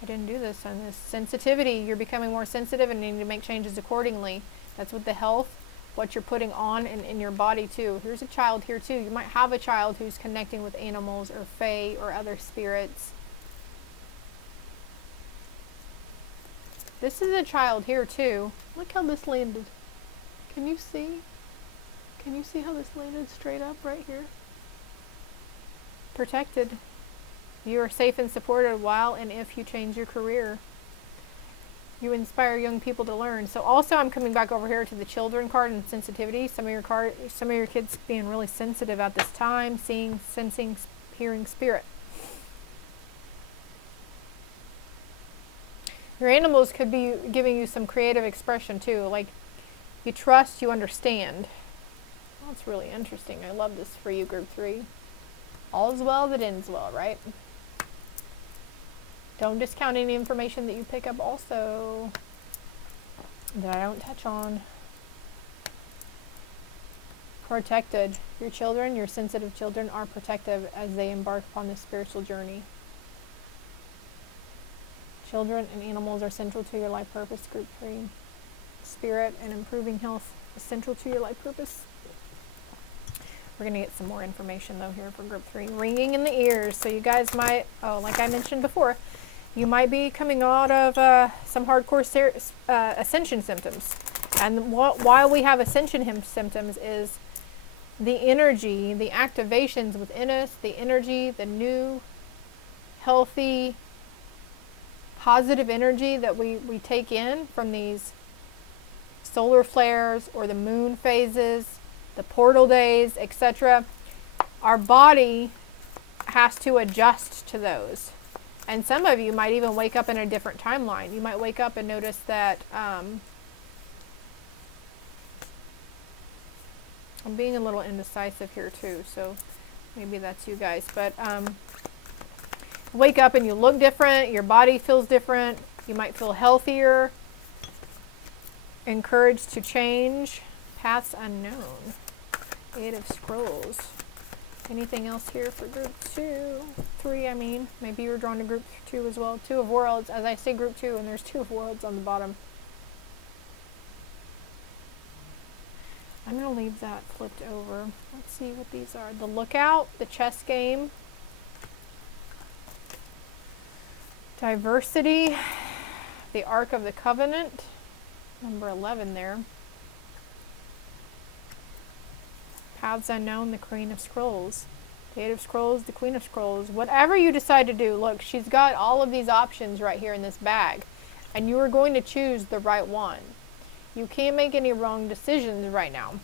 I didn't do this on this. Sensitivity, you're becoming more sensitive and need to make changes accordingly. That's with the health, what you're putting on in your body too. Here's a child here too. You might have a child who's connecting with animals or fae or other spirits. This is a child here too. Look how this landed. Can you see? Can you see how this landed straight up right here? Protected. You are safe and supported while and if you change your career. You inspire young people to learn. So also I'm coming back over here to the children card and sensitivity. Some of your kids being really sensitive at this time, seeing, sensing, hearing spirit. Your animals could be giving you some creative expression too, like you trust, you understand. That's really interesting. I love this for you, group 3. All's well that ends well, right? Don't discount any information that you pick up also that I don't touch on. Protected. Your children, your sensitive children, are protective as they embark upon this spiritual journey. Children and animals are central to your life purpose, group 3. Spirit and improving health is central to your life purpose. We're going to get some more information though here for group 3. Ringing in the ears. So you guys might, like I mentioned before, you might be coming out of some hardcore ascension symptoms. And why we have ascension symptoms is the energy, the activations within us, the energy, the new, healthy, positive energy that we take in from these solar flares or the moon phases, the portal days, etc. Our body has to adjust to those. And some of you might even wake up in a different timeline. You might wake up and notice that I'm being a little indecisive here too, so maybe that's you guys. But wake up and you look different, your body feels different, you might feel healthier, encouraged to change, paths unknown, 8 of Scrolls. Anything else here for group 3, I mean. Maybe you're drawn to group 2 as well. 2 of Worlds, as I say group 2, and there's 2 of Worlds on the bottom. I'm going to leave that flipped over. Let's see what these are. The Lookout, the chess game, Diversity, the Ark of the Covenant, number 11 there. Paths Unknown, the Queen of Scrolls. The 8 of Scrolls, the Queen of Scrolls. Whatever you decide to do, look, she's got all of these options right here in this bag. And you are going to choose the right one. You can't make any wrong decisions right now.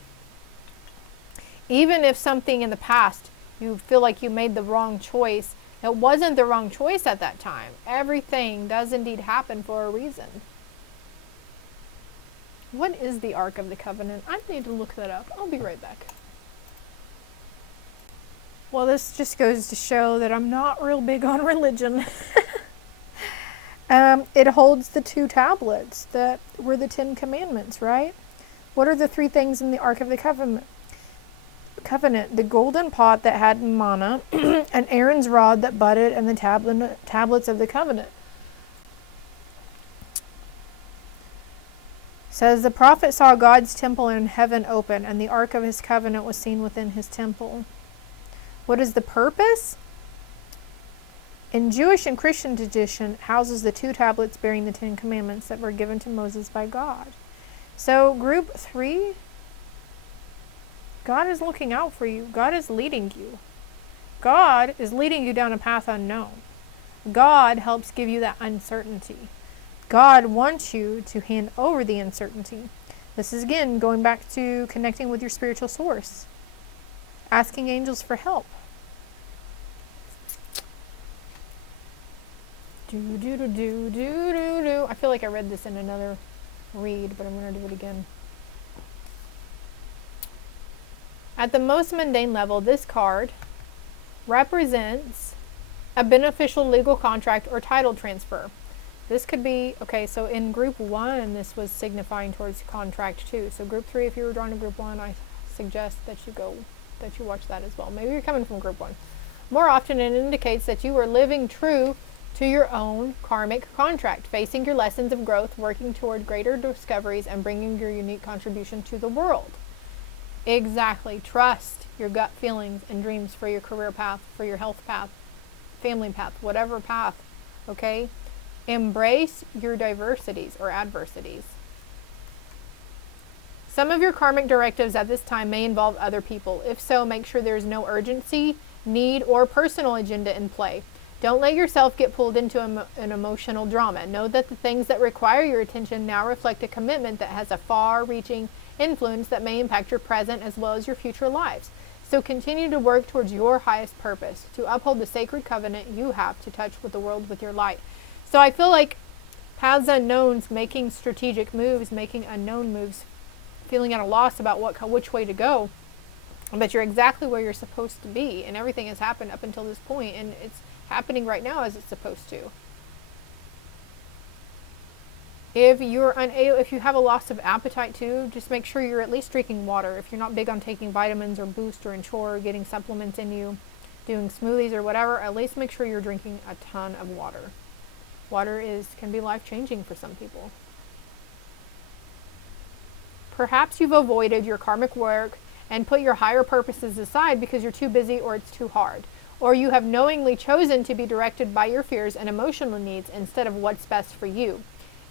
Even if something in the past, you feel like you made the wrong choice It wasn't the wrong choice at that time. Everything does indeed happen for a reason. What is the Ark of the Covenant? I need to look that up. I'll be right back. Well, this just goes to show that I'm not real big on religion. It holds the 2 tablets that were the 10 commandments, right? What are the 3 things in the Ark of the Covenant? The golden pot that had manna, and Aaron's rod that budded, and the tablets of the covenant. Says the prophet saw God's temple in heaven open, and the Ark of his covenant was seen within his temple. What is the purpose? In Jewish and Christian tradition, houses the 2 tablets bearing the 10 commandments that were given to Moses by God. So group 3, God is looking out for you. God is leading you. God is leading you down a path unknown. God helps give you that uncertainty. God wants you to hand over the uncertainty. This is again going back to connecting with your spiritual source. Asking angels for help. I feel like I read this in another read, but I'm going to do it again. At the most mundane level, this card represents a beneficial legal contract or title transfer. This could be, okay, so in group 1, this was signifying towards contract 2. So group 3, if you were drawn to group 1, I suggest that you watch that as well. Maybe you're coming from group 1. More often, it indicates that you are living true to your own karmic contract, facing your lessons of growth, working toward greater discoveries, and bringing your unique contribution to the world. Exactly. Trust your gut feelings and dreams for your career path, for your health path, family path, whatever path, okay? Embrace your diversities or adversities. Some of your karmic directives at this time may involve other people. If so, make sure there is no urgency, need, or personal agenda in play. Don't let yourself get pulled into an emotional drama. Know that the things that require your attention now reflect a commitment that has a far-reaching influence that may impact your present as well as your future lives. So continue to work towards your highest purpose, to uphold the sacred covenant you have to touch with the world with your light. So I feel like paths unknowns, making strategic moves, making unknown moves, feeling at a loss about which way to go, but you're exactly where you're supposed to be, and everything has happened up until this point, and it's happening right now as it's supposed to. If you have a loss of appetite too, just make sure you're at least drinking water. If you're not big on taking vitamins or Boost or Ensure, getting supplements in you, doing smoothies or whatever, at least make sure you're drinking a ton of water. Water can be life-changing for some people. Perhaps you've avoided your karmic work and put your higher purposes aside because you're too busy or it's too hard. Or you have knowingly chosen to be directed by your fears and emotional needs instead of what's best for you.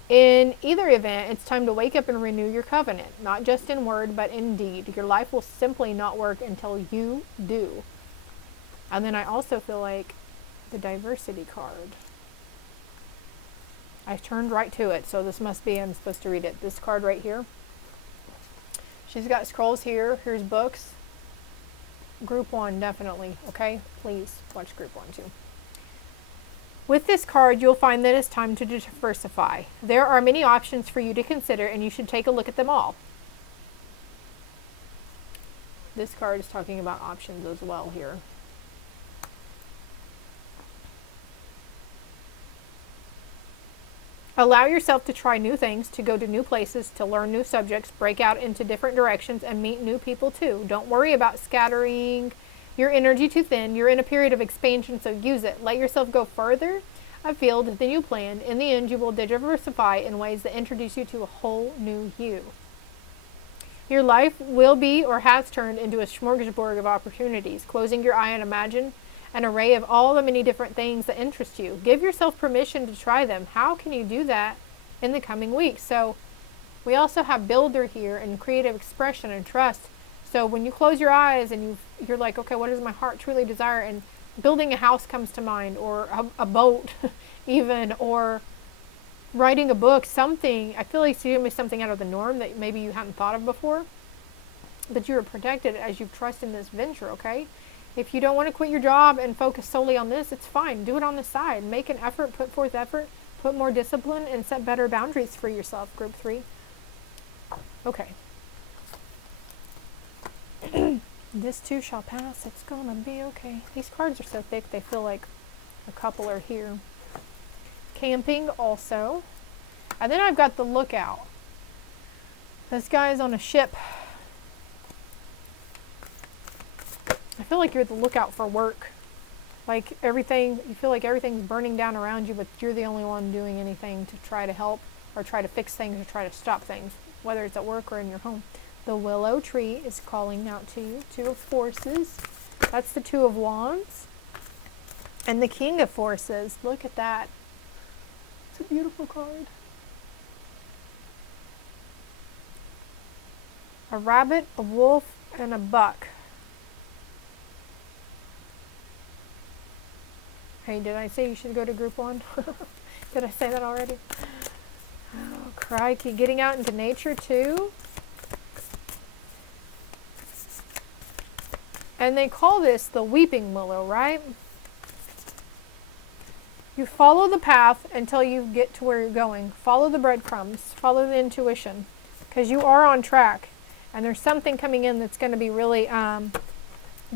In either event, it's time to wake up and renew your covenant, not just in word, but in deed. Your life will simply not work until you do. And then I also feel like the diversity card. I turned right to it, so this must be, I'm supposed to read it. This card right here. She's got scrolls here. Here's books. Group 1, definitely, okay? Please watch group 1 too. With this card, you'll find that it's time to diversify. There are many options for you to consider, and you should take a look at them all. This card is talking about options as well here. Allow yourself to try new things, to go to new places, to learn new subjects, break out into different directions, and meet new people too. Don't worry about scattering your energy too thin. You're in a period of expansion, so use it. Let yourself go further afield than you planned. In the end, you will diversify in ways that introduce you to a whole new you. Your life will be or has turned into a smorgasbord of opportunities. Closing your eye and imagine an array of all the many different things that interest you. Give yourself permission to try them. How can you do that in the coming weeks? So we also have builder here and creative expression and trust. So when you close your eyes and you're like, okay, what does my heart truly desire? And building a house comes to mind, or a boat even, or writing a book, something. I feel like it's going to be something out of the norm that maybe you hadn't thought of before. But you are protected as you trust in this venture, okay? If you don't want to quit your job and focus solely on this, it's fine. Do it on the side. Make an effort, put forth effort, put more discipline, and set better boundaries for yourself, group 3. Okay. This too shall pass. It's gonna be okay. These cards are so thick, they feel like a couple are here. Camping also. And then I've got the lookout. This guy's on a ship. I feel like you're the lookout for work. Like everything, you feel like everything's burning down around you, but you're the only one doing anything to try to help or try to fix things or try to stop things, whether it's at work or in your home. The willow tree is calling out to you. 2 of forces. That's the 2 of wands. And the king of forces. Look at that. It's a beautiful card. A rabbit, a wolf, and a buck. Hey, did I say you should go to group 1? Did I say that already? Oh, crikey. Getting out into nature too. And they call this the weeping willow, right? You follow the path until you get to where you're going. Follow the breadcrumbs. Follow the intuition. Because you are on track. And there's something coming in that's going to be really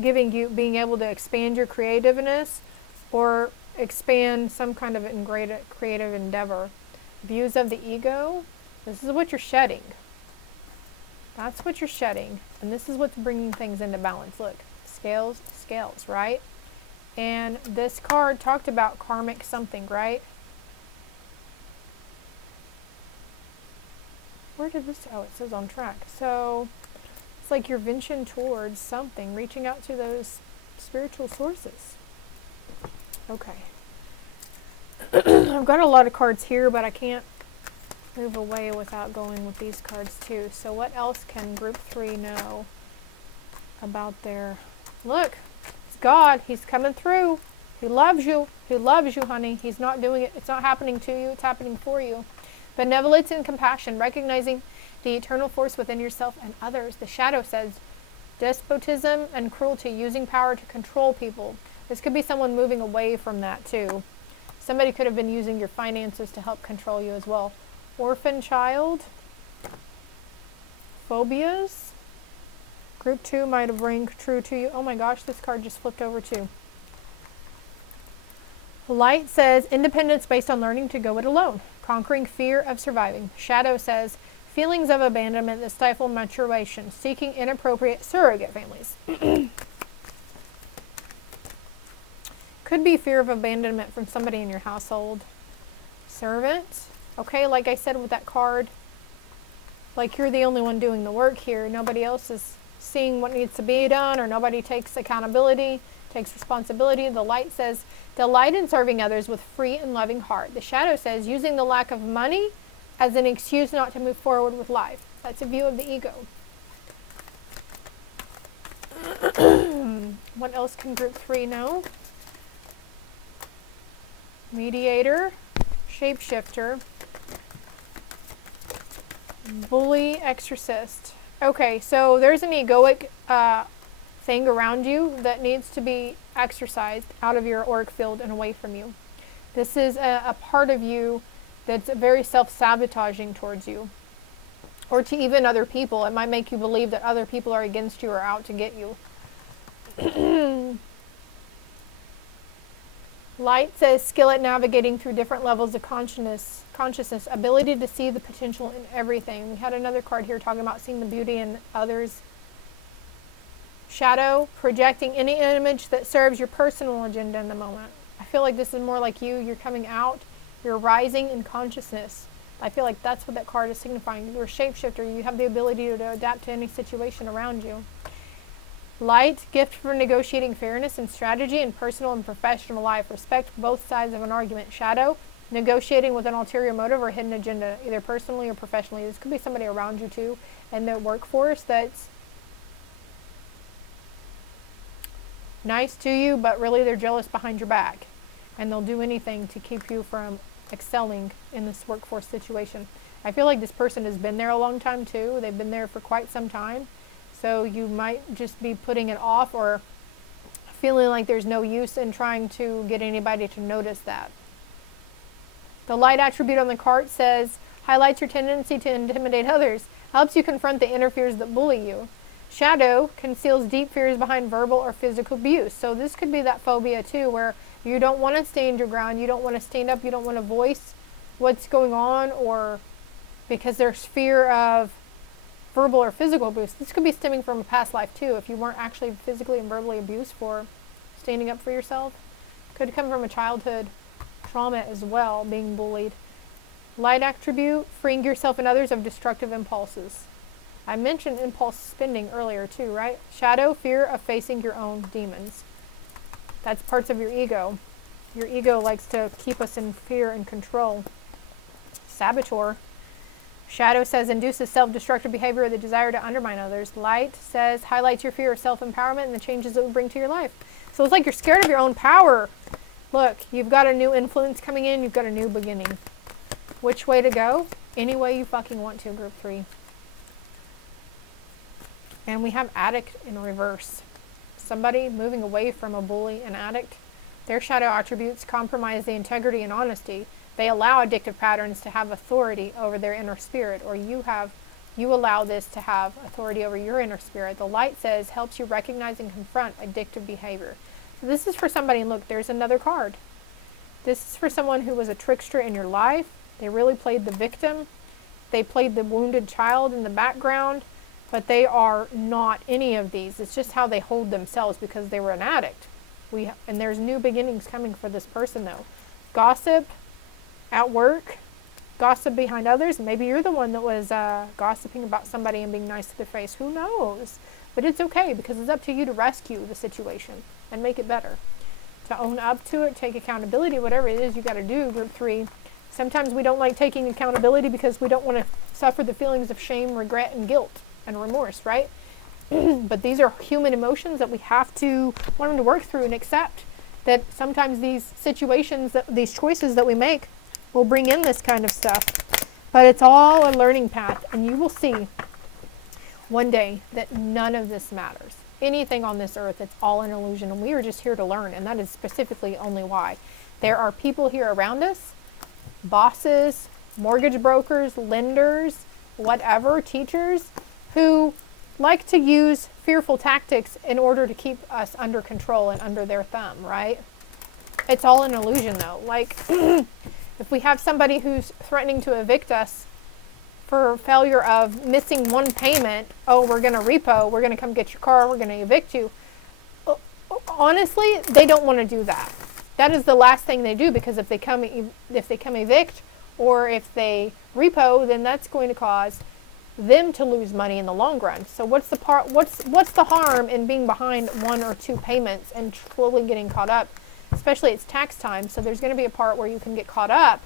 giving you, being able to expand your creativeness or expand some kind of creative endeavor. Views of the ego. This is what you're shedding. That's what you're shedding. And this is what's bringing things into balance. Look. Scales, scales, right? And this card talked about karmic something, right? Where did this, oh, it says on track. So it's like you're venturing towards something, reaching out to those spiritual sources. Okay. I've got a lot of cards here, but I can't move away without going with these cards too. So what else can group 3 know about their... Look, it's God. He's coming through. He loves you. He loves you, honey. He's not doing it. It's not happening to you. It's happening for you. Benevolence and compassion, recognizing the eternal force within yourself and others. The shadow says despotism and cruelty, using power to control people. This could be someone moving away from that too. Somebody could have been using your finances to help control you as well. Orphan child. Phobias. Group 2 might have rang true to you. Oh my gosh, this card just flipped over too. Light says independence based on learning to go it alone. Conquering fear of surviving. Shadow says feelings of abandonment that stifle maturation. Seeking inappropriate surrogate families. Could be fear of abandonment from somebody in your household. Servant. Okay, like I said with that card, like you're the only one doing the work here. Nobody else is seeing what needs to be done, or nobody takes accountability, takes responsibility. The light says delight in serving others with free and loving heart. The shadow says using the lack of money as an excuse not to move forward with life. That's a view of the ego. What else can group 3 know? Mediator, shapeshifter, bully, exorcist. Okay, so there's an egoic thing around you that needs to be exorcised out of your auric field and away from you. This is a part of you that's very self-sabotaging towards you, or to even other people. It might make you believe that other people are against you or out to get you. Light says skill at navigating through different levels of consciousness, ability to see the potential in everything. We had another card here talking about seeing the beauty in others. Shadow, projecting any image that serves your personal agenda in the moment. I feel like this is more like you. You're coming out. You're rising in consciousness. I feel like that's what that card is signifying. You're a shapeshifter. You have the ability to adapt to any situation around you. Light, gift for negotiating fairness and strategy in personal and professional life. Respect both sides of an argument. Shadow, negotiating with an ulterior motive or hidden agenda, either personally or professionally. This could be somebody around you too in the workforce that's nice to you, but really they're jealous behind your back. And they'll do anything to keep you from excelling in this workforce situation. I feel like this person has been there a long time too. They've been there for quite some time. So you might just be putting it off or feeling like there's no use in trying to get anybody to notice that. The light attribute on the card says, highlights your tendency to intimidate others, helps you confront the inner fears that bully you. Shadow conceals deep fears behind verbal or physical abuse. So this could be that phobia too, where you don't want to stand your ground, you don't want to stand up, you don't want to voice what's going on, or because there's fear of verbal or physical abuse. This could be stemming from a past life too, if you weren't actually physically and verbally abused for standing up for yourself. Could come from a childhood trauma as well, being bullied. Light attribute, freeing yourself and others of destructive impulses. I mentioned impulse spending earlier too, right? Shadow, fear of facing your own demons. That's parts of your ego. Your ego likes to keep us in fear and control. Saboteur. Shadow says induces self-destructive behavior or the desire to undermine others. Light says highlights your fear of self-empowerment and the changes it will bring to your life. So it's like you're scared of your own power. Look, you've got a new influence coming in. You've got a new beginning. Which way to go? Any way you fucking want to, group 3. And we have addict in reverse. Somebody moving away from a bully, an addict. Their shadow attributes compromise the integrity and honesty. They allow addictive patterns to have authority over their inner spirit, or you allow this to have authority over your inner spirit. The light says helps you recognize and confront addictive behavior. So this is for somebody, and look, there's another card. This is for someone who was a trickster in your life. They really played the victim. They played the wounded child in the background, but they are not any of these. It's just how they hold themselves because they were an addict. And there's new beginnings coming for this person though. Gossip at work, gossip behind others. Maybe you're the one that was gossiping about somebody and being nice to their face. Who knows? But it's okay because it's up to you to rescue the situation and make it better. To own up to it, take accountability, whatever it is you got to do, group 3. Sometimes we don't like taking accountability because we don't want to suffer the feelings of shame, regret, and guilt and remorse, right? But these are human emotions that we have to learn to work through and accept. That sometimes these situations, these choices that we make will bring in this kind of stuff. But it's all a learning path, and you will see one day that none of this matters. Anything on this earth, it's all an illusion, and we are just here to learn, and that is specifically only why. There are people here around us, bosses, mortgage brokers, lenders, whatever, teachers, who like to use fearful tactics in order to keep us under control and under their thumb, right? It's all an illusion though. Like, if we have somebody who's threatening to evict us for failure of missing one payment, oh, we're going to repo, we're going to come get your car, we're going to evict you. Honestly, they don't want to do that. That is the last thing they do, because if they come evict or if they repo, then that's going to cause them to lose money in the long run. So what's the harm in being behind 1 or 2 payments and slowly getting caught up? Especially it's tax time, so there's going to be a part where you can get caught up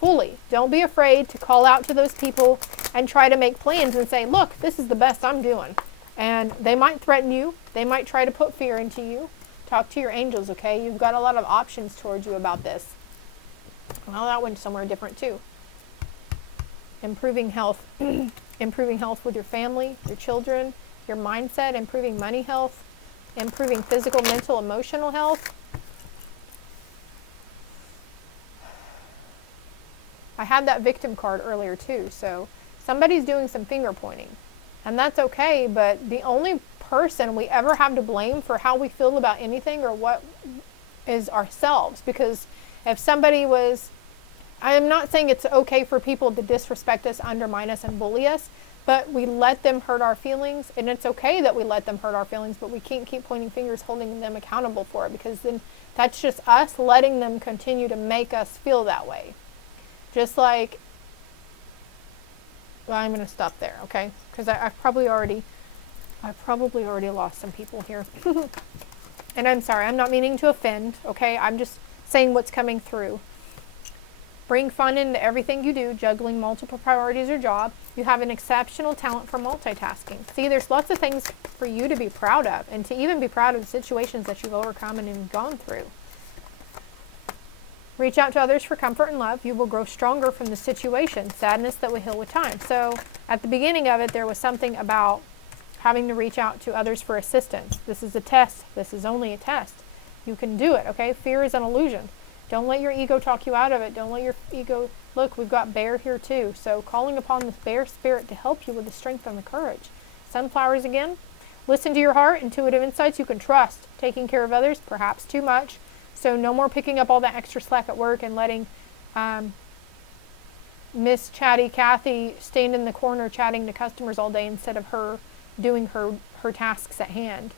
fully. Don't be afraid to call out to those people and try to make plans and say, look, this is the best I'm doing. And they might threaten you. They might try to put fear into you. Talk to your angels, okay? You've got a lot of options towards you about this. Well, that went somewhere different too. Improving health. Improving health with your family, your children, your mindset, improving money health, improving physical, mental, emotional health. I had that victim card earlier too, so somebody's doing some finger pointing, and that's okay, but the only person we ever have to blame for how we feel about anything or what is ourselves, because if somebody was, I am not saying it's okay for people to disrespect us, undermine us, and bully us, but we let them hurt our feelings, and it's okay that we let them hurt our feelings, but we can't keep pointing fingers, holding them accountable for it, because then that's just us letting them continue to make us feel that way. Just like, well, I'm going to stop there, okay? Because I've probably already lost some people here. And I'm sorry, I'm not meaning to offend, okay? I'm just saying what's coming through. Bring fun into everything you do, juggling multiple priorities or job. You have an exceptional talent for multitasking. See, there's lots of things for you to be proud of, and to even be proud of the situations that you've overcome and have gone through. Reach out to others for comfort and love. You will grow stronger from the situation. Sadness that will heal with time. So at the beginning of it, there was something about having to reach out to others for assistance. This is a test. This is only a test. You can do it, okay? Fear is an illusion. Don't let your ego talk you out of it. Don't let your ego... Look, we've got bear here too. So calling upon this bear spirit to help you with the strength and the courage. Sunflowers again. Listen to your heart, intuitive insights you can trust. Taking care of others, perhaps too much. So no more picking up all that extra slack at work and letting Miss Chatty Cathy stand in the corner chatting to customers all day instead of her doing her tasks at hand.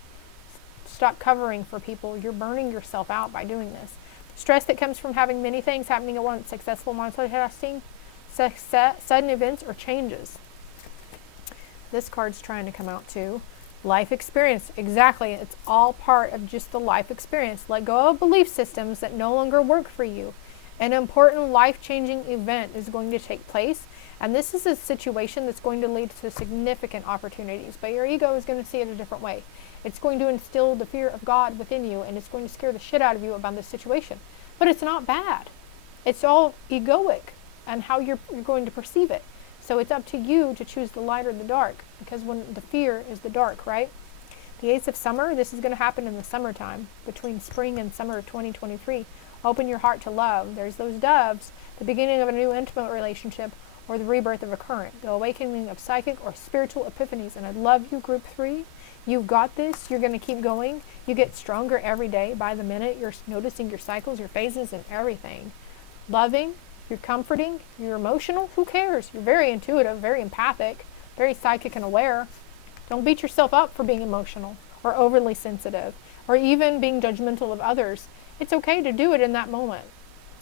Stop covering for people. You're burning yourself out by doing this. Stress that comes from having many things happening at once. Successful multitasking, sudden events or changes. This card's trying to come out too. Life experience. Exactly. It's all part of just the life experience. Let go of belief systems that no longer work for you. An important life-changing event is going to take place, and this is a situation that's going to lead to significant opportunities, but your ego is going to see it a different way. It's going to instill the fear of God within you, and it's going to scare the shit out of you about this situation. But it's not bad. It's all egoic and how you're going to perceive it. So it's up to you to choose the light or the dark, because when the fear is the dark, right? The Ace of Summer, this is going to happen in the summertime, between spring and summer of 2023. Open your heart to love. There's those doves, the beginning of a new intimate relationship, or the rebirth of a current, the awakening of psychic or spiritual epiphanies. And I love you, Group 3. You've got this. You're going to keep going. You get stronger every day by the minute. You're noticing your cycles, your phases, and everything. Loving, you're comforting, you're emotional. Who cares? You're very intuitive, very empathic, very psychic and aware. Don't beat yourself up for being emotional or overly sensitive or even being judgmental of others. It's okay to do it in that moment.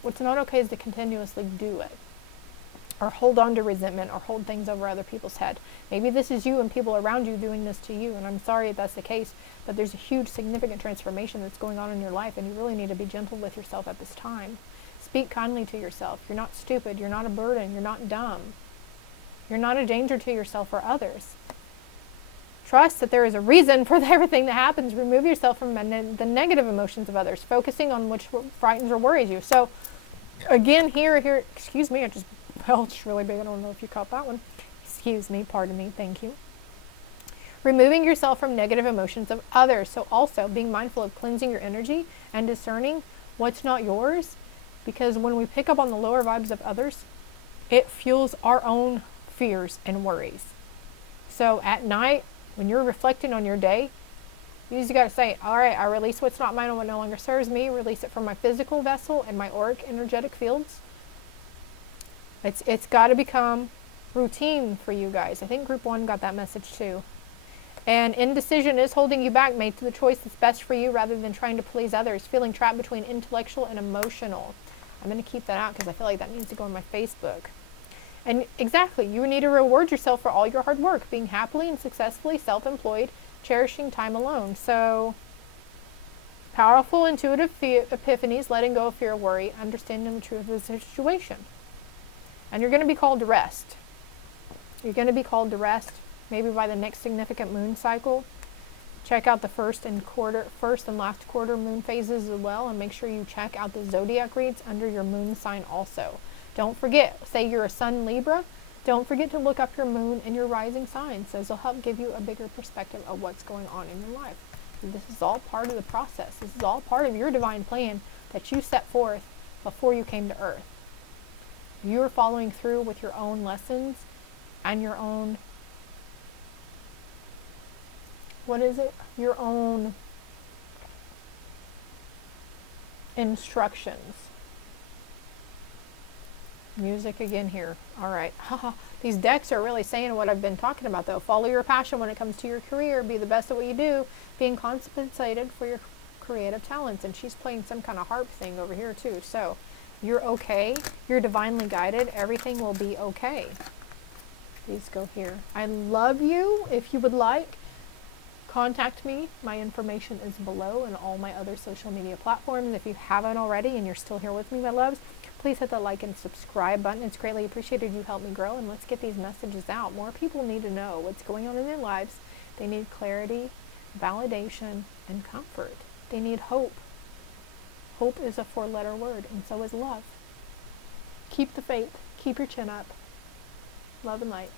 What's not okay is to continuously do it or hold on to resentment or hold things over other people's head. Maybe this is you and people around you doing this to you, and I'm sorry if that's the case, but there's a huge significant transformation that's going on in your life, and you really need to be gentle with yourself at this time. Speak kindly to yourself. You're not stupid. You're not a burden. You're not dumb. You're not a danger to yourself or others. Trust that there is a reason for everything that happens. Remove yourself from the negative emotions of others, focusing on which frightens or worries you. So, again, here, excuse me, I just belched really big. I don't know if you caught that one. Excuse me, pardon me, thank you. Removing yourself from negative emotions of others. So also being mindful of cleansing your energy and discerning what's not yours. Because when we pick up on the lower vibes of others, it fuels our own fears and worries. So at night, when you're reflecting on your day, you just got to say, all right, I release what's not mine and what no longer serves me. Release it from my physical vessel and my auric energetic fields. It's got to become routine for you guys. I think Group 1 got that message too. And indecision is holding you back. Make the choice that's best for you rather than trying to please others. Feeling trapped between intellectual and emotional. I'm going to keep that out because I feel like that needs to go on my Facebook. And exactly, you need to reward yourself for all your hard work, being happily and successfully self-employed, cherishing time alone. So, powerful, intuitive epiphanies, letting go of fear, worry, understanding the truth of the situation. And you're going to be called to rest. You're going to be called to rest, maybe by the next significant moon cycle. Check out the first and last quarter moon phases as well, and make sure you check out the zodiac reads under your moon sign also. Don't forget, say you're a sun Libra, don't forget to look up your moon and your rising signs. Those will help give you a bigger perspective of what's going on in your life. This is all part of the process. This is all part of your divine plan that you set forth before you came to Earth. You're following through with your own lessons and your own, your own instructions. Music again here. All right. These decks are really saying what I've been talking about, though. Follow your passion when it comes to your career. Be the best at what you do. Being compensated for your creative talents. And she's playing some kind of harp thing over here, too. So, you're okay. You're divinely guided. Everything will be okay. Please go here. I love you. If you would like, contact me. My information is below in all my other social media platforms. If you haven't already and you're still here with me, my loves, please hit the like and subscribe button. It's greatly appreciated. You help me grow, and let's get these messages out. More people need to know what's going on in their lives. They need clarity, validation, and comfort. They need hope. Hope is a 4-letter word, and so is love. Keep the faith. Keep your chin up. Love and light.